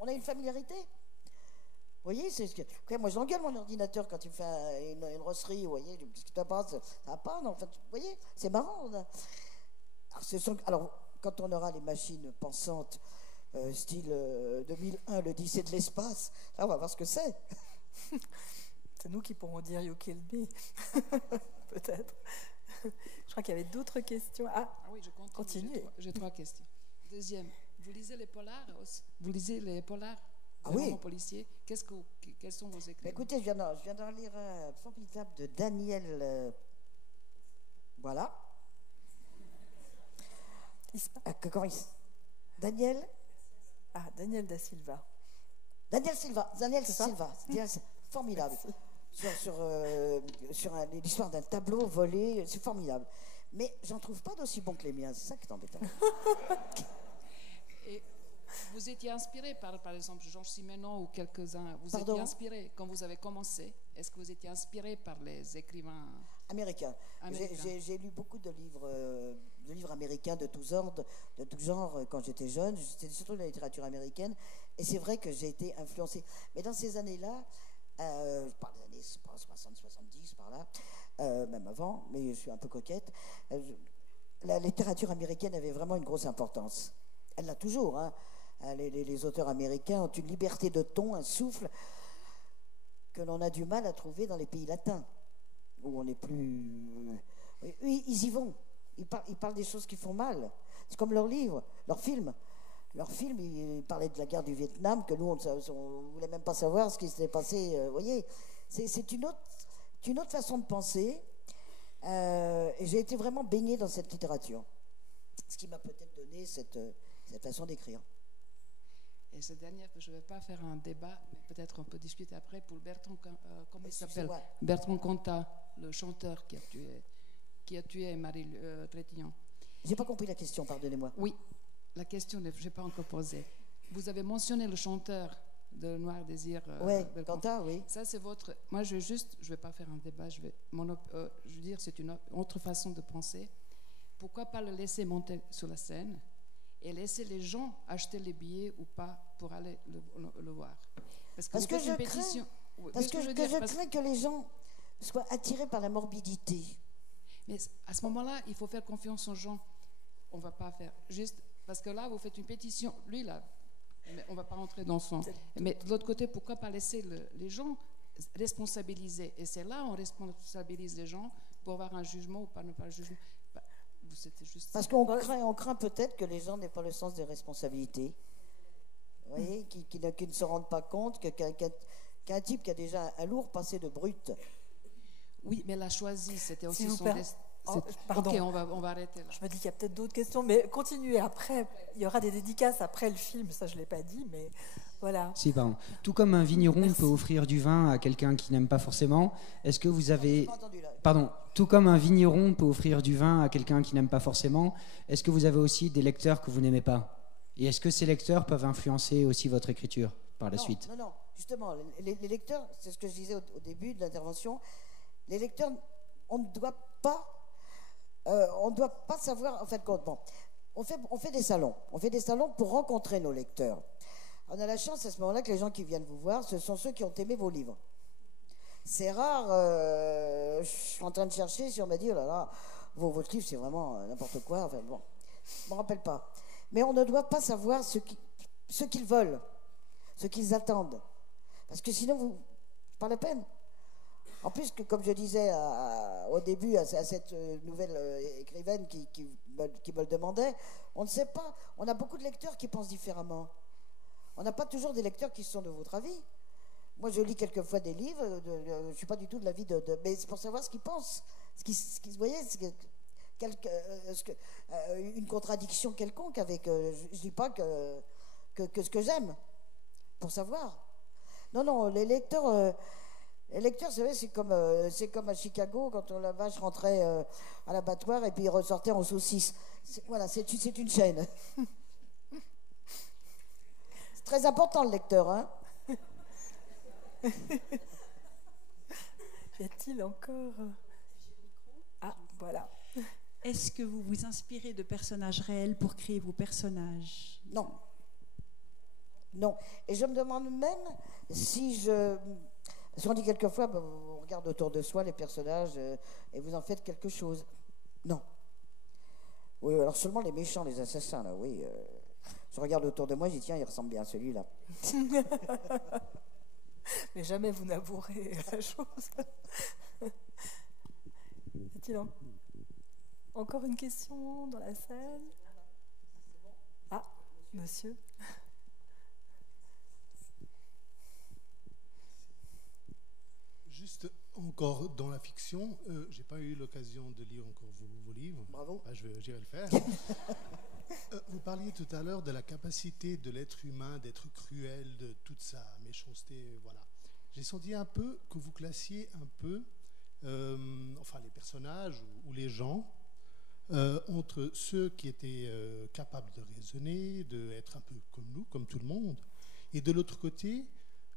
on a une familiarité. Vous voyez, c'est ce que moi j'engueule mon ordinateur quand il me fait une rosserie. Vous voyez, qu'est-ce que tu penses? Ça va pas, non? Enfin, vous voyez, c'est marrant. Alors, quand on aura les machines pensantes, style 2001, l'Odyssée de l'espace, là on va voir ce que c'est. C'est nous qui pourrons dire You killed me. Peut-être. Je crois qu'il y avait d'autres questions. Ah, oui, je continue. continuez. J'ai trois questions. Deuxième, vous lisez les polars aussi? Vous lisez les polars? Ah les oui. romans policiers? Quels sont vos écrits? Écoutez, je viens d'en lire un formidable de Daniel. Voilà. Comment il s'appelle? Daniel da Silva. Daniel Silva. C'est ça? Formidable. Sur l'histoire d'un tableau volé, c'est formidable. Mais j'en trouve pas d'aussi bon que les miens, c'est ça qui est embêtant. Et vous étiez inspiré par exemple, Georges Simenon ou quelques-uns. Vous Pardon? étiez inspiré quand vous avez commencé. Est-ce que vous étiez inspiré par les écrivains Américain. américains? J'ai lu beaucoup de livres américains de tous ordres, de tout genre quand j'étais jeune. C'était surtout de la littérature américaine. Et c'est vrai que j'ai été influencé. Mais dans ces années-là, je parle des années 60, 70 par là, même avant, mais je suis un peu coquette, la littérature américaine avait vraiment une grosse importance. Elle l'a toujours, hein. Les auteurs américains ont une liberté de ton, un souffle que l'on a du mal à trouver dans les pays latins, où on est plus... Ils y vont. Ils parlent des choses qui font mal. C'est comme leurs livres, leurs films. Leurs films, ils parlaient de la guerre du Vietnam, que nous, on ne voulait même pas savoir ce qui s'était passé. Vous voyez, c'est une autre façon de penser. Et j'ai été vraiment baignée dans cette littérature. Ce qui m'a peut-être donné cette façon d'écrire. Et ce dernier, je ne vais pas faire un débat, mais peut-être on peut discuter après pour Bertrand, comment il s'appelle? Bertrand Cantat, le chanteur qui a tué Marie Trétignan. J'ai pas compris la question, pardonnez-moi. Oui, la question, je n'ai pas encore posée. Vous avez mentionné le chanteur de Noir Désir. Oui, Cantat, oui. Ça, c'est votre... Moi, je ne vais pas faire un débat, je veux dire, c'est une autre façon de penser. Pourquoi pas le laisser monter sur la scène et laisser les gens acheter les billets ou pas pour aller le voir? Parce que je crains que les gens soient attirés par la morbidité. Mais à ce moment-là, il faut faire confiance aux gens. On ne va pas faire juste... Parce que là, vous faites une pétition. Lui, là, on ne va pas rentrer dans son... Mais de l'autre côté, pourquoi pas laisser les gens responsabiliser? Et c'est là on responsabilise les gens pour avoir un jugement ou pas ne pas un jugement. C'était juste parce qu'on craint peut-être que les gens n'aient pas le sens des responsabilités. Vous voyez, qui ne se rendent pas compte qu'un type qui a déjà un lourd passé de brute. Oui, mais elle a choisi, c'était aussi son destin. Pardon. Ok, on va arrêter là. Je me dis qu'il y a peut-être d'autres questions, mais continuez après. Il y aura des dédicaces après le film, ça je ne l'ai pas dit, mais voilà. Si, pardon. Tout comme un vigneron peut offrir du vin à quelqu'un qui n'aime pas forcément, est-ce que vous avez... Pardon. Tout comme un vigneron peut offrir du vin à quelqu'un qui n'aime pas forcément, est-ce que vous avez aussi des lecteurs que vous n'aimez pas? Et est-ce que ces lecteurs peuvent influencer aussi votre écriture par la suite? Non, justement, les lecteurs, c'est ce que je disais au début de l'intervention, les lecteurs, on ne doit pas savoir, en fait, bon, on fait des salons pour rencontrer nos lecteurs. On a la chance à ce moment-là que les gens qui viennent vous voir, ce sont ceux qui ont aimé vos livres. C'est rare, je suis en train de chercher, si on m'a dit, oh là là, votre livre c'est vraiment n'importe quoi, enfin bon, je ne me rappelle pas. Mais on ne doit pas savoir ce qu'ils veulent, ce qu'ils attendent. Parce que sinon, pas la peine. En plus, comme je disais au début à cette nouvelle écrivaine qui me le demandait, on ne sait pas, on a beaucoup de lecteurs qui pensent différemment. On n'a pas toujours des lecteurs qui sont de votre avis. Moi, je lis quelquefois des livres, je ne suis pas du tout de l'avis mais c'est pour savoir ce qu'ils pensent. Vous voyez, une contradiction quelconque avec... je ne dis pas que ce que j'aime, pour savoir. Non, les lecteurs, c'est vrai, c'est comme à Chicago, quand la vache rentrait à l'abattoir et puis il ressortait en saucisse. Voilà, c'est une chaîne. C'est très important, le lecteur, hein. Y a-t-il encore... Ah, voilà. Est-ce que vous vous inspirez de personnages réels pour créer vos personnages? Non. Et je me demande même si parce qu'on dit quelquefois, on regarde autour de soi les personnages et vous en faites quelque chose. Non. Oui, alors seulement les méchants, les assassins, là, oui. Je regarde autour de moi, je dis, tiens, il ressemble bien à celui-là. Mais jamais vous n'avouerez la chose. Y a-t-il encore une question dans la salle? Ah, monsieur. Juste encore dans la fiction, j'ai pas eu l'occasion de lire encore vos livres. Bravo. J'irai le faire. Vous parliez tout à l'heure de la capacité de l'être humain d'être cruel, de toute sa méchanceté, voilà. J'ai senti un peu que vous classiez un peu, les personnages ou les gens, entre ceux qui étaient capables de raisonner, d'être un peu comme nous, comme tout le monde, et de l'autre côté,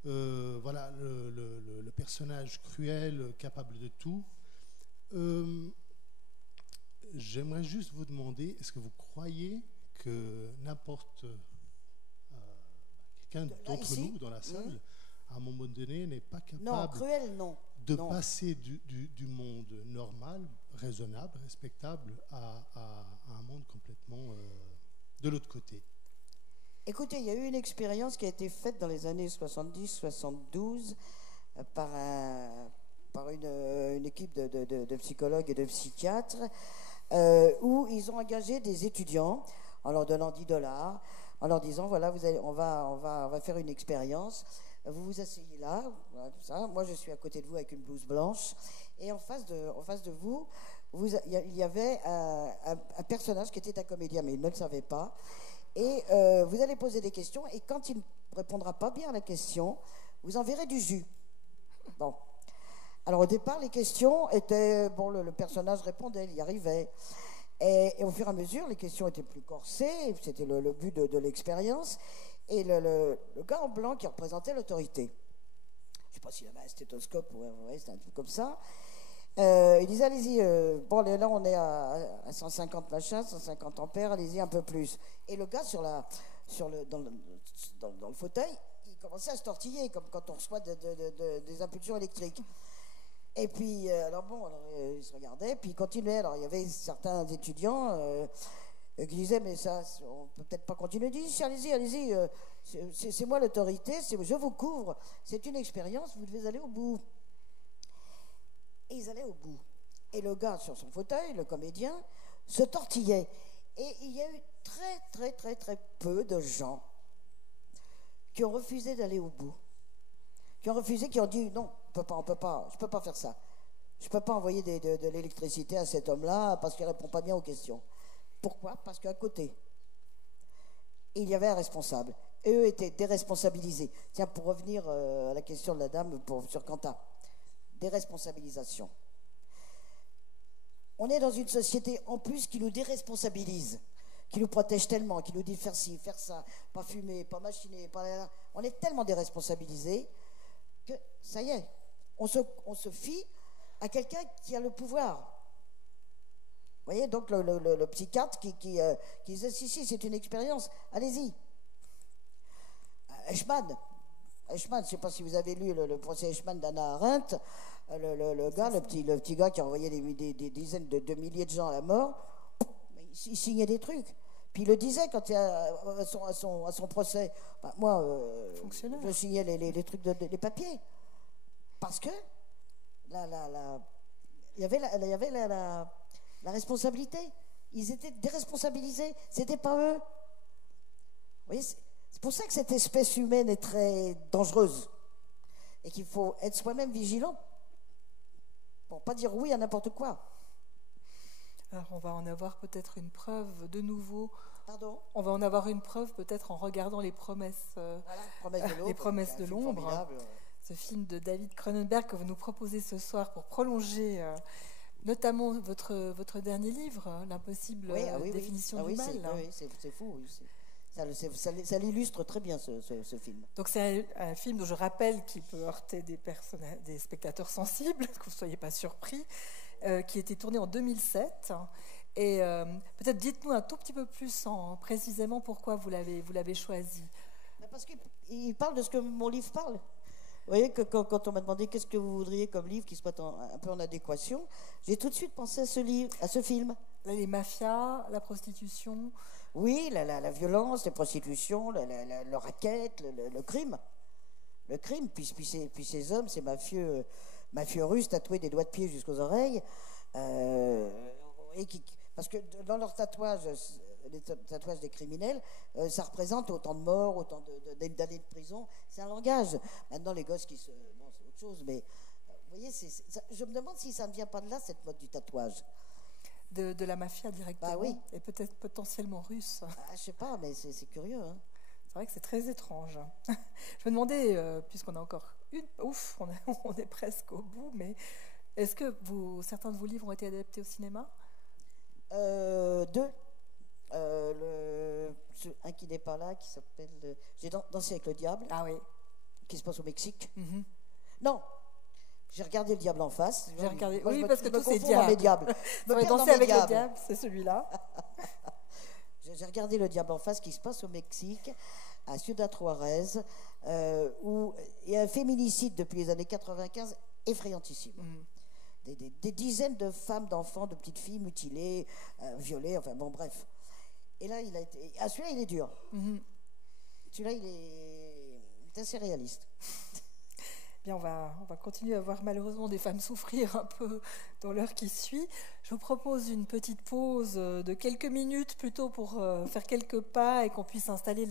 le personnage cruel, capable de tout. J'aimerais juste vous demander, est-ce que vous croyez que n'importe quelqu'un d'entre nous dans la salle, à un moment donné, n'est pas capable de passer du monde normal, raisonnable, respectable, à un monde complètement de l'autre côté? Écoutez, il y a eu une expérience qui a été faite dans les années 70-72 par une équipe de psychologues et de psychiatres où ils ont engagé des étudiants en leur donnant $10, en leur disant, voilà, on va faire une expérience. Vous vous asseyez là, voilà, tout ça. Moi, je suis à côté de vous avec une blouse blanche. Et en face de vous, il y avait un personnage qui était un comédien, mais il ne le savait pas. Et vous allez poser des questions, et quand il ne répondra pas bien à la question, vous enverrez du jus. Bon. Alors au départ, les questions étaient... Bon, le personnage répondait, il y arrivait. Et au fur et à mesure, les questions étaient plus corsées, c'était le but de l'expérience. Et le gars en blanc qui représentait l'autorité, je ne sais pas s'il avait un stéthoscope, ouais, c'était un truc comme ça, il disait, allez-y, là on est à 150 machins, 150 ampères, allez-y un peu plus. Et le gars dans le fauteuil, il commençait à se tortiller, comme quand on reçoit des impulsions électriques. Et puis, il se regardait, puis il continuait. Alors, il y avait certains étudiants qui disaient, mais ça, on peut peut-être pas continuer. Ils disaient, allez-y, c'est moi l'autorité, je vous couvre, c'est une expérience, vous devez aller au bout. Et ils allaient au bout. Et le gars sur son fauteuil, le comédien, se tortillait. Et il y a eu très, très, très, très peu de gens qui ont refusé d'aller au bout. Qui ont dit, non, je peux pas faire ça. Je ne peux pas envoyer de l'électricité à cet homme-là parce qu'il ne répond pas bien aux questions. Pourquoi? Parce qu'à côté, il y avait un responsable. Et eux étaient déresponsabilisés. Tiens, pour revenir à la question de la dame sur Quentin. Déresponsabilisation. On est dans une société en plus qui nous déresponsabilise, qui nous protège tellement, qui nous dit faire ci, faire ça, pas fumer, pas machiner, pas là. On est tellement déresponsabilisé que ça y est, on se fie à quelqu'un qui a le pouvoir. Vous voyez, donc le psychiatre qui disait si, c'est une expérience, allez-y. Eichmann, je ne sais pas si vous avez lu le procès Eichmann d'Hannah Arendt, le gars, le petit gars qui a envoyé des dizaines de milliers de gens à la mort, il signait des trucs. Puis il le disait quand il à son procès. Bah, moi, je signais les trucs, les papiers. Parce que il y avait la responsabilité. Ils étaient déresponsabilisés. C'était pas eux. Vous voyez, c'est pour ça que cette espèce humaine est très dangereuse. Et qu'il faut être soi-même vigilant. Pour pas dire oui à n'importe quoi. Alors on va en avoir peut-être une preuve de nouveau. Pardon ? On va en avoir une preuve peut-être en regardant les promesses, les promesses de l'ombre. Ce film de David Cronenberg que vous nous proposez ce soir pour prolonger notamment votre dernier livre, L'impossible définition du mal. Oui, c'est fou. Ça l'illustre très bien ce film. Donc c'est un film dont je rappelle qu'il peut heurter des spectateurs sensibles, que vous ne soyez pas surpris, qui a été tourné en 2007. Et peut-être dites-nous un tout petit peu plus précisément pourquoi vous l'avez choisi. Parce qu'il parle de ce que mon livre parle. Vous voyez que quand on m'a demandé qu'est-ce que vous voudriez comme livre qui soit un peu en adéquation, j'ai tout de suite pensé à ce film. Les mafias, la prostitution. Oui, la violence, la prostitution, le racket, le crime. Le crime, puis ces hommes, ces mafieux russes tatoués des doigts de pied jusqu'aux oreilles, parce que dans leurs tatouages, les tatouages des criminels, ça représente autant de morts, autant d'années de prison. C'est un langage. Maintenant, les gosses c'est autre chose, mais vous voyez, je me demande si ça ne vient pas de là, cette mode du tatouage. De la mafia directement, bah oui. Et peut-être potentiellement russe. Je sais pas, mais c'est curieux. Hein. C'est vrai que c'est très étrange. Je me demandais, puisqu'on a encore on est presque au bout, mais est-ce que certains de vos livres ont été adaptés au cinéma ? 2. Un qui n'est pas là, qui s'appelle J'ai dansé avec le diable. Ah oui. Qui se passe au Mexique. Mm-hmm. Non. J'ai regardé Le Diable en face. J'ai regardé. Moi, parce que tous ces diables. Danser avec le diable, c'est celui-là. J'ai regardé Le Diable en face qui se passe au Mexique, à Ciudad Juárez, où il y a un féminicide depuis les années 95 effrayantissime. Mm. Des dizaines de femmes, d'enfants, de petites filles mutilées, violées, enfin bon, bref. Et là, celui-là, il est dur. Mm-hmm. Celui-là, il est assez réaliste. Bien, on va continuer à voir malheureusement des femmes souffrir un peu dans l'heure qui suit. Je vous propose une petite pause de quelques minutes plutôt pour faire quelques pas et qu'on puisse installer les